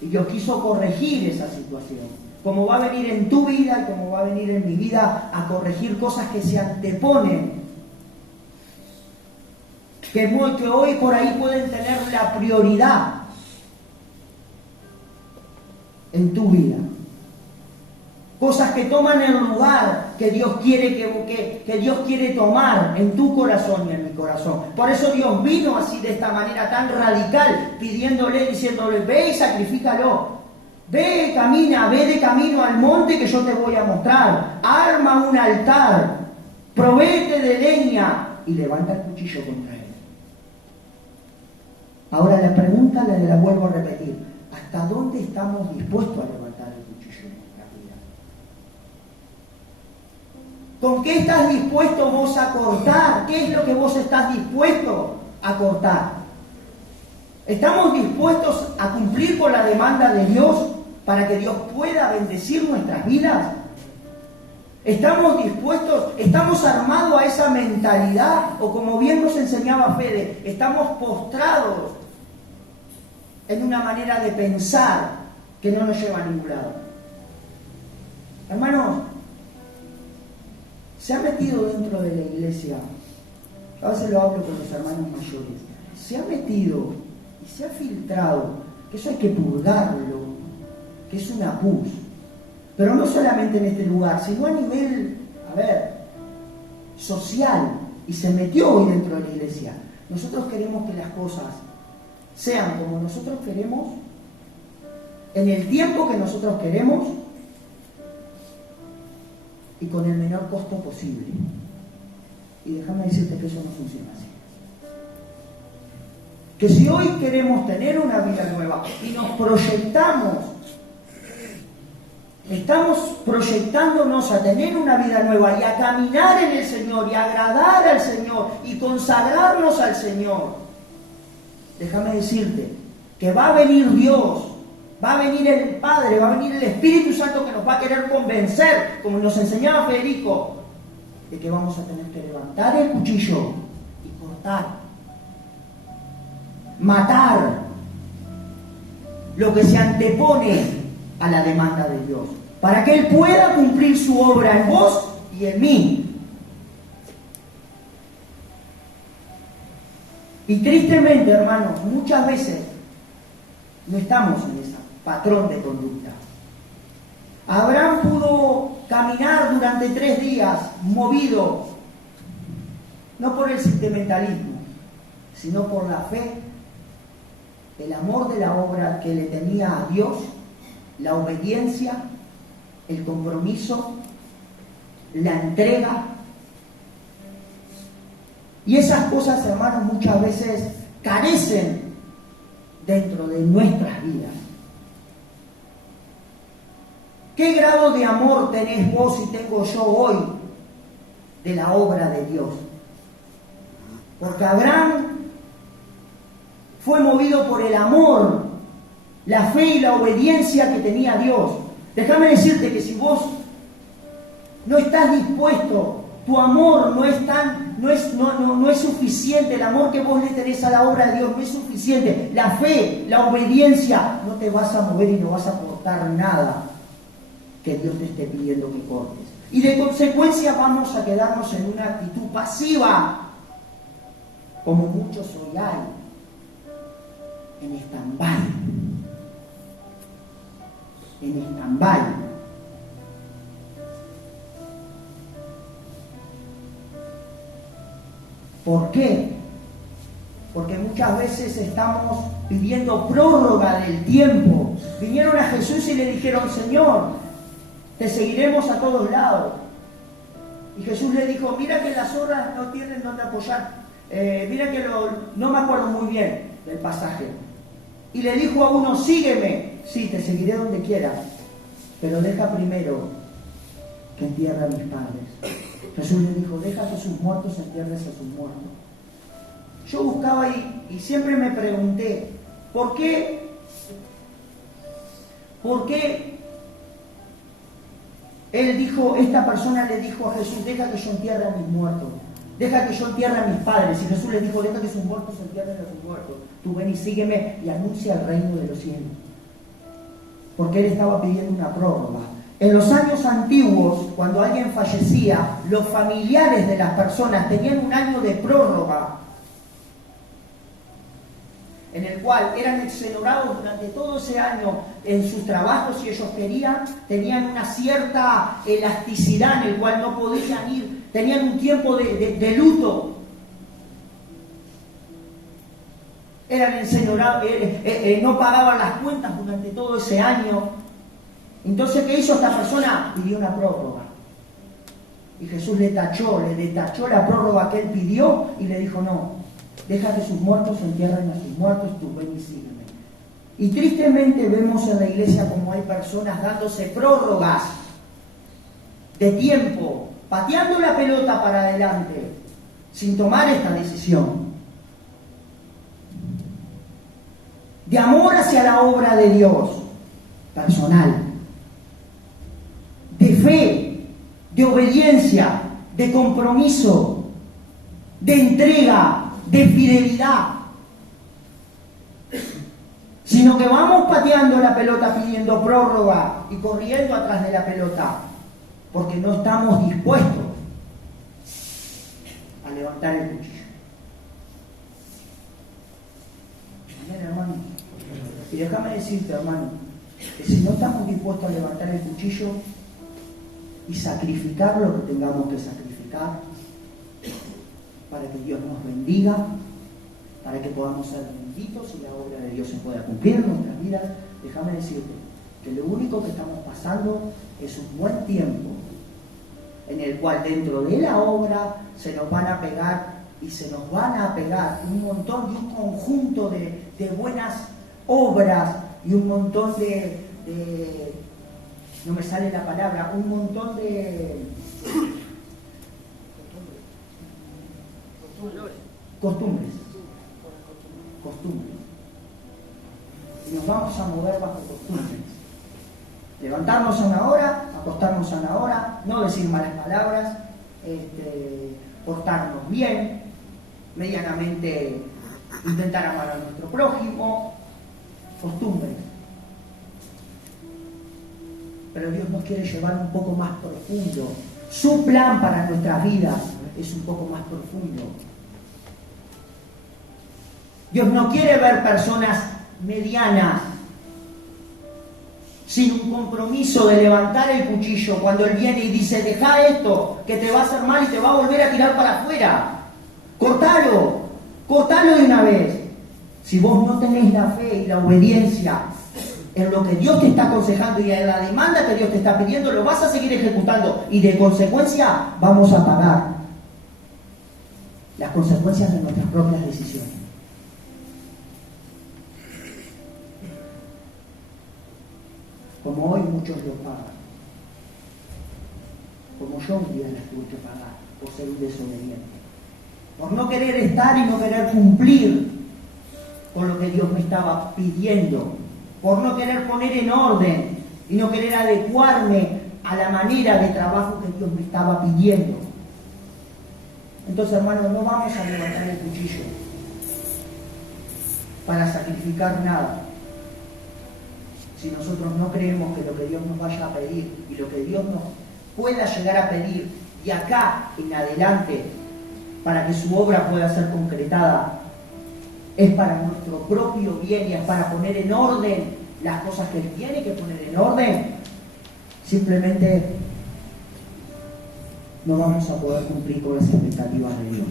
Y Dios quiso corregir esa situación. Como va a venir en tu vida y como va a venir en mi vida a corregir cosas que se anteponen. Que hoy por ahí pueden tener la prioridad en tu vida. Cosas que toman el lugar que Dios quiere que Dios quiere tomar en tu corazón y en mi corazón. Por eso Dios vino así de esta manera tan radical, diciéndole, ve y sacrifícalo. Ve, camina, ve de camino al monte que yo te voy a mostrar. Arma un altar, provéete de leña y levanta el cuchillo contra él. Ahora la pregunta la vuelvo a repetir. ¿Hasta dónde estamos dispuestos a levantar el cuchillo en nuestra vida? ¿Con qué estás dispuesto vos a cortar? ¿Qué es lo que vos estás dispuesto a cortar? ¿Estamos dispuestos a cumplir con la demanda de Dios para que Dios pueda bendecir nuestras vidas? ¿Estamos dispuestos? ¿Estamos armados a esa mentalidad? O como bien nos enseñaba Fede, estamos postrados en una manera de pensar que no nos lleva a ningún lado. Hermanos, se ha metido dentro de la iglesia, a veces lo hablo con los hermanos mayores, se ha metido y se ha filtrado, que eso hay que purgarlo, que es una pus. Pero no solamente en este lugar, sino a nivel, social, y se metió hoy dentro de la iglesia. Nosotros queremos que las cosas sean como nosotros queremos, en el tiempo que nosotros queremos y con el menor costo posible. Y déjame decirte que eso no funciona así. Que si hoy queremos tener una vida nueva y nos proyectamos, estamos proyectándonos a tener una vida nueva y a caminar en el Señor y a agradar al Señor y consagrarnos al Señor, déjame decirte que va a venir Dios, va a venir el Padre, va a venir el Espíritu Santo que nos va a querer convencer, como nos enseñaba Federico, de que vamos a tener que levantar el cuchillo y cortar, matar lo que se antepone a la demanda de Dios, para que Él pueda cumplir su obra en vos y en mí. Y tristemente, hermanos, muchas veces no estamos en ese patrón de conducta. Abraham pudo caminar durante 3 días movido, no por el sentimentalismo, sino por la fe, el amor de la obra que le tenía a Dios, la obediencia, el compromiso, la entrega. Y esas cosas, hermanos, muchas veces carecen dentro de nuestras vidas. ¿Qué grado de amor tenés vos y tengo yo hoy de la obra de Dios? Porque Abraham fue movido por el amor, la fe y la obediencia que tenía Dios. Déjame decirte que si vos no estás dispuesto, tu amor no es suficiente, el amor que vos le tenés a la obra de Dios no es suficiente, la fe, la obediencia, no te vas a mover y no vas a aportar nada que Dios te esté pidiendo que cortes. Y de consecuencia vamos a quedarnos en una actitud pasiva, como muchos hoy hay, en stand-by. En stand-by. ¿Por qué? Porque muchas veces estamos pidiendo prórroga del tiempo. Vinieron a Jesús y le dijeron: Señor, te seguiremos a todos lados. Y Jesús le dijo, mira que las zorras no tienen dónde apoyar. Mira que no me acuerdo muy bien del pasaje. Y le dijo a uno, sígueme. Sí, te seguiré donde quieras, pero deja primero que entierre a mis padres. Jesús le dijo, deja que sus muertos entierres a sus muertos. Yo buscaba y siempre me pregunté, ¿por qué él dijo, esta persona le dijo a Jesús, deja que yo entierre a mis muertos, deja que yo entierre a mis padres? Y Jesús le dijo, deja que sus muertos entierren a sus muertos. Tú ven y sígueme y anuncia el reino de los cielos. Porque él estaba pidiendo una prórroga. En los años antiguos, cuando alguien fallecía, los familiares de las personas tenían un año de prórroga, en el cual eran exonerados durante todo ese año en sus trabajos, si ellos querían, tenían una cierta elasticidad en el cual no podían ir, tenían un tiempo de luto. Eran exonerados, no pagaban las cuentas durante todo ese año. Entonces, ¿qué hizo esta persona? Pidió una prórroga. Y Jesús le tachó la prórroga que él pidió y le dijo, no, deja que sus muertos entierren a sus muertos, tú ven y sígueme. Y tristemente vemos en la iglesia como hay personas dándose prórrogas de tiempo, pateando la pelota para adelante, sin tomar esta decisión. De amor hacia la obra de Dios, personal, de fe, de obediencia, de compromiso, de entrega, de fidelidad, sino que vamos pateando la pelota pidiendo prórroga y corriendo atrás de la pelota, porque no estamos dispuestos a levantar el cuchillo. Amén, hermano. Y déjame decirte, hermano, que si no estamos dispuestos a levantar el cuchillo y sacrificar lo que tengamos que sacrificar para que Dios nos bendiga, para que podamos ser benditos y la obra de Dios se pueda cumplir en nuestras vidas, déjame decirte que lo único que estamos pasando es un buen tiempo en el cual dentro de la obra se nos van a pegar y se nos van a pegar un montón de un conjunto de buenas obras y un montón de no me sale la palabra, un montón de costumbres. Y nos vamos a mover bajo costumbres. Levantarnos a una hora, acostarnos a una hora, no decir malas palabras, portarnos bien, medianamente intentar amar a nuestro prójimo, costumbres. Pero Dios nos quiere llevar un poco más profundo. Su plan para nuestras vidas es un poco más profundo. Dios no quiere ver personas medianas, sin un compromiso de levantar el cuchillo cuando Él viene y dice, deja esto, que te va a hacer mal y te va a volver a tirar para afuera. Cortalo de una vez. Si vos no tenés la fe y la obediencia en lo que Dios te está aconsejando y en la demanda que Dios te está pidiendo, lo vas a seguir ejecutando y de consecuencia vamos a pagar las consecuencias de nuestras propias decisiones. Como hoy muchos lo pagan, como yo un día las tuve que pagar por ser un desobediente, por no querer estar y no querer cumplir con lo que Dios me estaba pidiendo, por no querer poner en orden y no querer adecuarme a la manera de trabajo que Dios me estaba pidiendo. Entonces, hermanos, no vamos a levantar el cuchillo para sacrificar nada si nosotros no creemos que lo que Dios nos vaya a pedir y lo que Dios nos pueda llegar a pedir de acá en adelante para que su obra pueda ser concretada es para nuestro propio bien y es para poner en orden las cosas que Él tiene que poner en orden, simplemente no vamos a poder cumplir con las expectativas de Dios.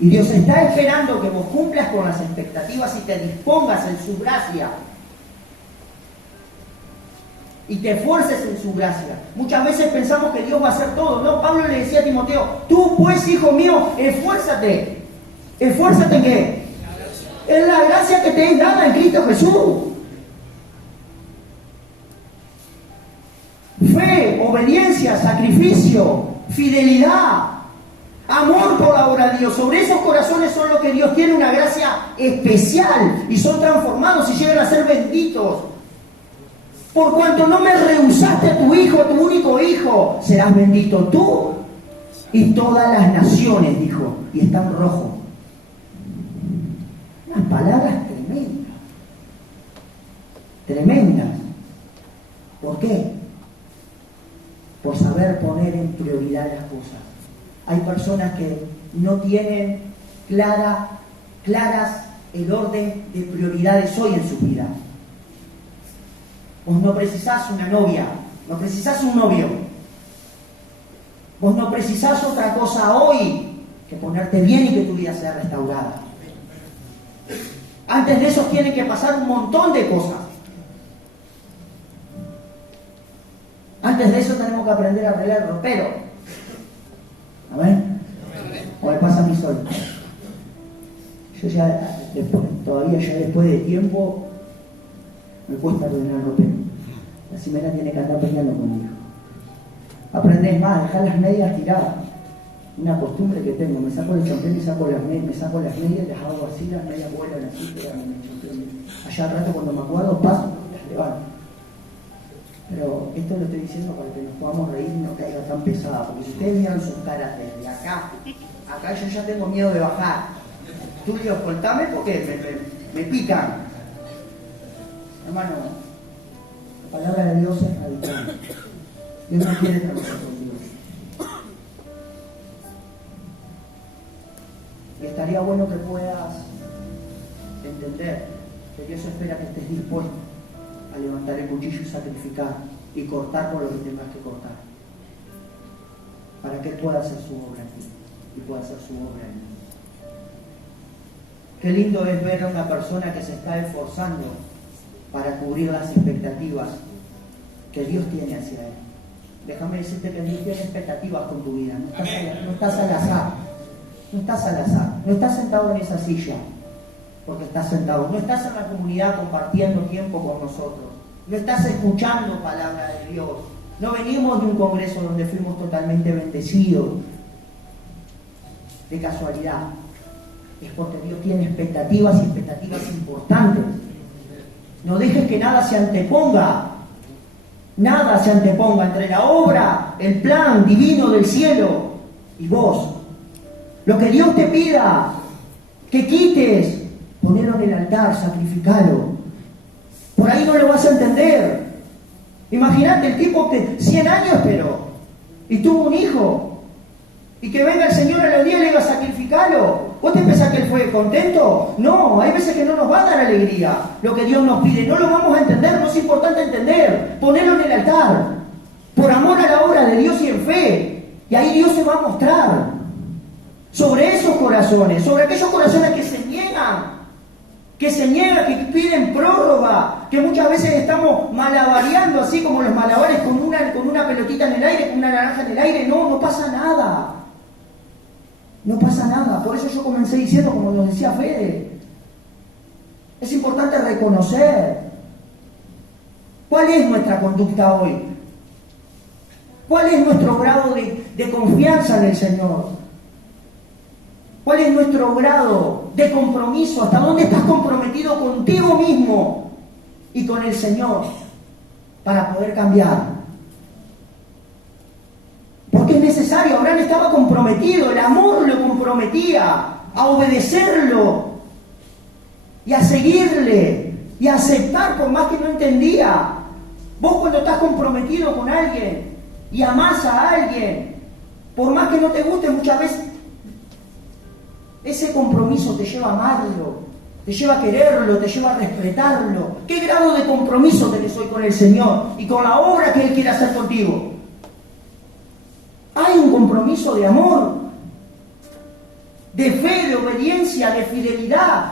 Y Dios está esperando que vos cumplas con las expectativas y te dispongas en su gracia y te esfuerces en su gracia. Muchas veces pensamos que Dios va a hacer todo. No, Pablo le decía a Timoteo, tú pues, hijo mío, esfuérzate. ¿Esfuérzate en qué? En la gracia que te es dada en Cristo Jesús. Fe, obediencia, sacrificio, fidelidad, amor por la obra de Dios. Sobre esos corazones son los que Dios tiene una gracia especial y son transformados y llegan a ser benditos. Por cuanto no me rehusaste a tu hijo, tu único hijo, serás bendito tú y todas las naciones, dijo, y está en rojo. Unas palabras tremendas. Tremendas. ¿Por qué? Por saber poner en prioridad las cosas. Hay personas que no tienen claras el orden de prioridades hoy en su vida. Vos no precisás una novia, no precisás un novio. Vos no precisás otra cosa hoy que ponerte bien y que tu vida sea restaurada. Antes de eso tienen que pasar un montón de cosas. Antes de eso tenemos que aprender a arreglar el ropero. ¿Amén? O me pasa a mí solo. Yo ya, después de tiempo, me cuesta ordenar el ropero. La Ximena tiene que andar peleando conmigo. Aprendés más, dejar las medias tiradas. Una costumbre que tengo, me saco el champén y me saco las medias, las hago así, las medias vuelan así, pegan en el champén. Allá al rato cuando me acuerdo, paso, las levanto. Pero esto lo estoy diciendo para que nos podamos reír y no caiga tan pesada, porque si ustedes miran sus caras desde acá yo ya tengo miedo de bajar. Tulio, escoltame porque me pican. Hermano, la palabra de Dios es radical. Dios no quiere trabajar contigo. Y estaría bueno que puedas entender que Dios espera que estés dispuesto a levantar el cuchillo y sacrificar y cortar por lo que tengas que cortar, para que Él pueda hacer su obra en ti y pueda hacer su obra en mí. Qué lindo es ver a una persona que se está esforzando para cubrir las expectativas que Dios tiene hacia Él. Déjame decirte que Dios tiene expectativas con tu vida. No estás al azar. No estás al azar. No estás sentado en esa silla porque estás sentado. No estás en la comunidad compartiendo tiempo con nosotros. No estás escuchando palabra de Dios. No venimos de un congreso donde fuimos totalmente bendecidos de casualidad. Es porque Dios tiene expectativas y expectativas importantes. No dejes que nada se anteponga. Nada se anteponga entre la obra, el plan divino del cielo y vos. Lo que Dios te pida que quites, ponelo en el altar, sacrificalo. Por ahí no lo vas a entender. Imagínate el tipo que 100 años esperó y tuvo un hijo y que venga el Señor a los días y le diga sacrificalo. ¿Vos te pensás que Él fue contento? No, hay veces que no nos va a dar alegría lo que Dios nos pide. No lo vamos a entender, no es importante entender. Ponelo en el altar, por amor a la obra de Dios y en fe. Y ahí Dios se va a mostrar sobre esos corazones, sobre aquellos corazones que se niegan, que piden prórroga, que muchas veces estamos malabareando así como los malabares con una pelotita en el aire, con una naranja en el aire. No pasa nada. No pasa nada. Por eso yo comencé diciendo, como nos decía Fede, es importante reconocer cuál es nuestra conducta hoy, cuál es nuestro grado de confianza en el Señor, cuál es nuestro grado de compromiso, hasta dónde estás comprometido contigo mismo y con el Señor para poder cambiar. Porque es necesario. Abraham estaba comprometido, el amor lo comprometía a obedecerlo y a seguirle y a aceptar por más que no entendía. Vos cuando estás comprometido con alguien y amás a alguien, por más que no te guste, muchas veces ese compromiso te lleva a amarlo, te lleva a quererlo, te lleva a respetarlo. ¿Qué grado de compromiso tenés hoy con el Señor y con la obra que Él quiere hacer contigo? Hay un compromiso de amor, de fe, de obediencia, de fidelidad.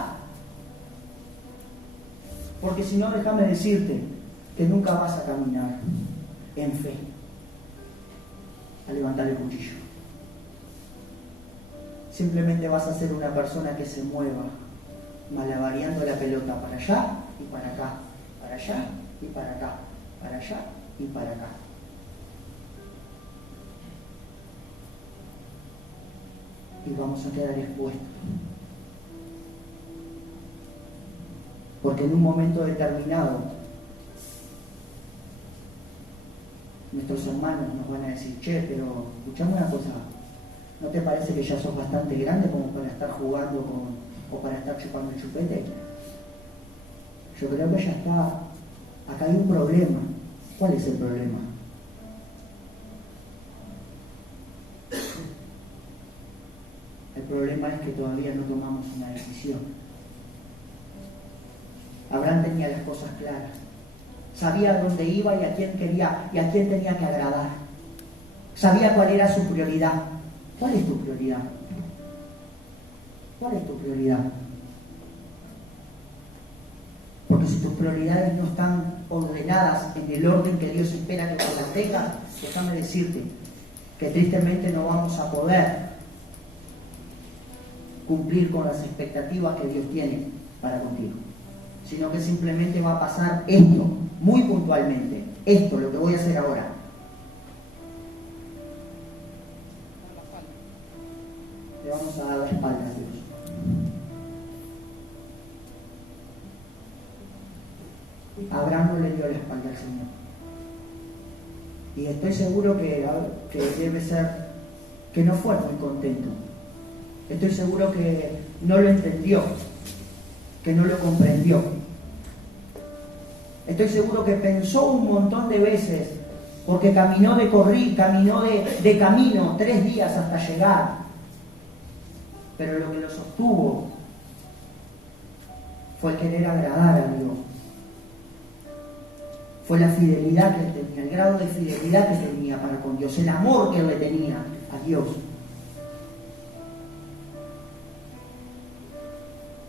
Porque si no, déjame decirte que nunca vas a caminar en fe a levantar el cuchillo. Simplemente vas a ser una persona que se mueva malabareando la pelota para allá y para acá, para allá y para acá, para allá y para acá. Y vamos a quedar expuestos. Porque en un momento determinado nuestros hermanos nos van a decir, che, pero escuchame una cosa, ¿no te parece que ya sos bastante grande como para estar jugando o para estar chupando el chupete? Yo creo que ya está, acá hay un problema. ¿Cuál es el problema? El problema es que todavía no tomamos una decisión. Abraham tenía las cosas claras. Sabía a dónde iba y a quién quería y a quién tenía que agradar. Sabía cuál era su prioridad. ¿Cuál es tu prioridad? ¿Cuál es tu prioridad? Porque si tus prioridades no están ordenadas en el orden que Dios espera que tú las tengas, déjame decirte que tristemente no vamos a poder cumplir con las expectativas que Dios tiene para contigo, sino que simplemente va a pasar esto, muy puntualmente, esto, lo que voy a hacer ahora. Le vamos a dar la espalda a Dios. Abraham no le dio la espalda al Señor. Y estoy seguro que debe ser, que no fue muy contento. Estoy seguro que no lo entendió, que no lo comprendió. Estoy seguro que pensó un montón de veces, porque caminó de camino 3 días hasta llegar. Pero lo que lo sostuvo fue el querer agradar a Dios. Fue la fidelidad que él tenía, el grado de fidelidad que tenía para con Dios, el amor que él le tenía a Dios.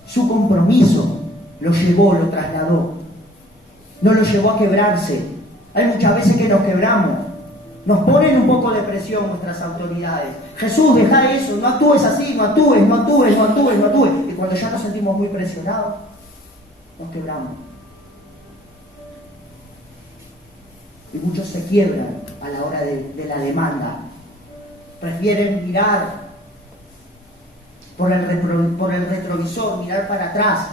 Su compromiso lo llevó, lo trasladó. No lo llevó a quebrarse. Hay muchas veces que nos quebramos. Nos ponen un poco de presión nuestras autoridades. Jesús, deja eso, no actúes así, no actúes. Y cuando ya nos sentimos muy presionados, nos quebramos. Y muchos se quiebran a la hora de la demanda. Prefieren mirar por el retrovisor, mirar para atrás.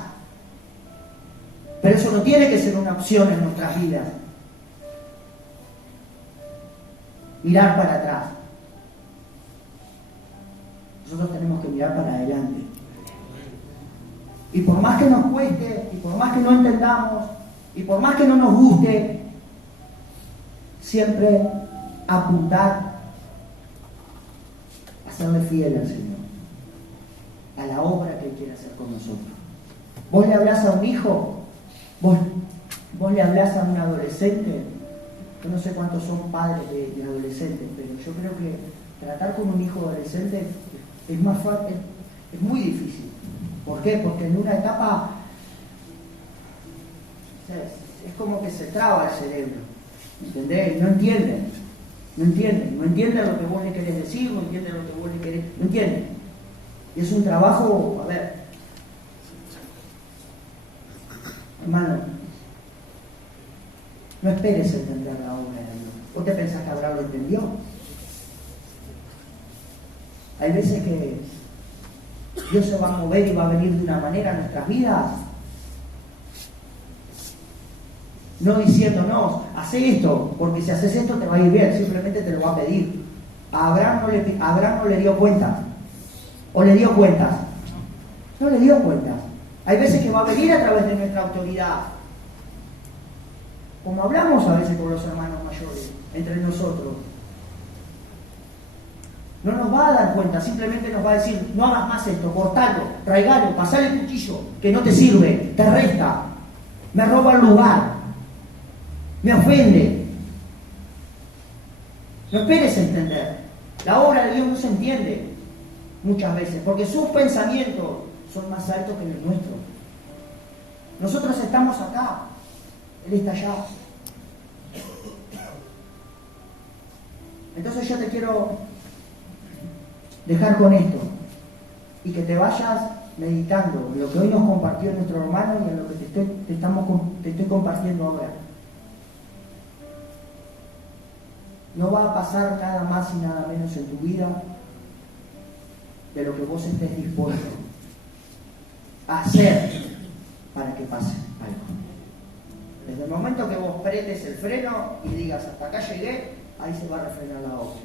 Pero eso no tiene que ser una opción en nuestras vidas. Mirar para atrás. Nosotros tenemos que mirar para adelante. Y por más que nos cueste, y por más que no entendamos, y por más que no nos guste, siempre apuntar a serle fiel al Señor, a la obra que Él quiere hacer con nosotros. Vos le hablás a un hijo, vos le hablás a un adolescente. Yo no sé cuántos son padres de adolescentes, pero yo creo que tratar con un hijo adolescente es más fácil, es muy difícil. ¿Por qué? Porque en una etapa es como que se traba el cerebro, ¿entendés? No entienden lo que vos le querés decir, no entienden lo que vos le querés, no entienden. Y es un trabajo, a ver, hermano, no esperes entender la obra de Dios. ¿Vos te pensás que Abraham lo entendió? Hay veces que Dios se va a mover y va a venir de una manera a nuestras vidas, no diciéndonos, hace esto, porque si haces esto te va a ir bien, simplemente te lo va a pedir. A Abraham no le dio cuenta. ¿O le dio cuentas? No le dio cuentas. Hay veces que va a venir a través de nuestra autoridad. Como hablamos a veces con los hermanos mayores, entre nosotros. No nos va a dar cuenta, simplemente nos va a decir, no hagas más esto, cortalo, traigalo, pasale el cuchillo, que no te sirve, te resta, me roba el lugar, me ofende. No esperes entender. La obra de Dios no se entiende muchas veces, porque sus pensamientos son más altos que los nuestros. Nosotros estamos acá, Él está allá. Entonces yo te quiero dejar con esto y que te vayas meditando en lo que hoy nos compartió nuestro hermano y en lo que te estoy compartiendo ahora. No va a pasar nada más y nada menos en tu vida de lo que vos estés dispuesto a hacer para que pase algo. Desde el momento que vos pretes el freno y digas hasta acá llegué, ahí se va a refrenar la obra.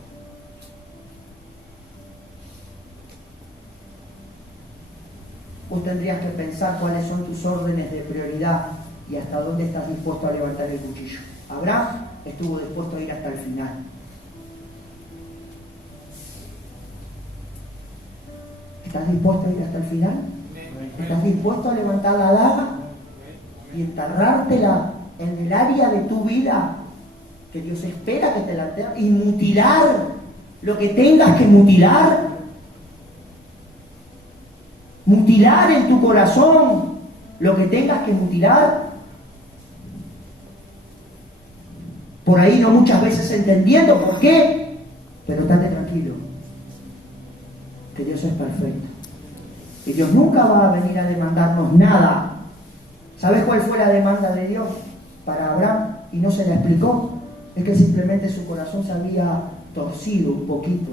Vos tendrías que pensar cuáles son tus órdenes de prioridad y hasta dónde estás dispuesto a levantar el cuchillo. Abraham estuvo dispuesto a ir hasta el final. ¿Estás dispuesto a ir hasta el final? ¿Estás dispuesto a levantar la daga y enterrártela en el área de tu vida que Dios espera que te la enterres y mutilar lo que tengas que mutilar? Mutilar en tu corazón lo que tengas que mutilar. Por ahí no muchas veces entendiendo por qué, pero estate tranquilo, que Dios es perfecto. Y Dios nunca va a venir a demandarnos nada. ¿Sabes cuál fue la demanda de Dios para Abraham? Y no se la explicó. Es que simplemente su corazón se había torcido un poquito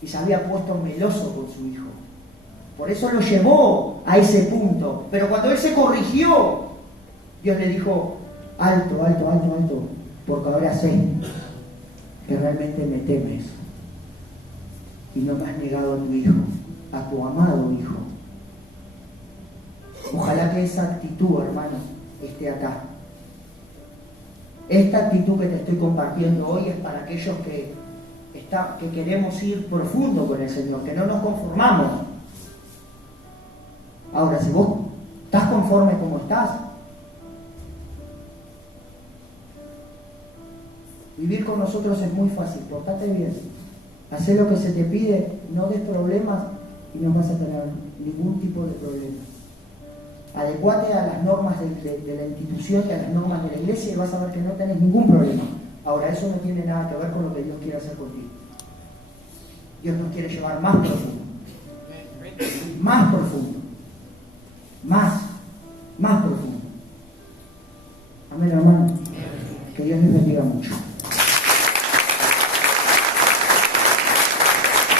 y se había puesto meloso con su hijo. Por eso lo llevó a ese punto. Pero cuando él se corrigió, Dios le dijo: alto, alto, alto, alto, porque ahora sé que realmente me temes y no me has negado a tu hijo, a tu amado hijo. Ojalá que esa actitud, hermano, esté acá. Esta actitud que te estoy compartiendo hoy es para aquellos que queremos ir profundo con el Señor, que no nos conformamos. Ahora, si vos estás conforme como estás, vivir con nosotros es muy fácil. Portate bien, haz lo que se te pide, no des problemas y no vas a tener ningún tipo de problema. Adecuate a las normas de la institución y a las normas de la iglesia y vas a ver que no tenés ningún problema. Ahora, eso no tiene nada que ver con lo que Dios quiere hacer contigo. Dios nos quiere llevar más profundo. Más profundo. Más profundo. Amén, hermano. Que Dios les bendiga mucho.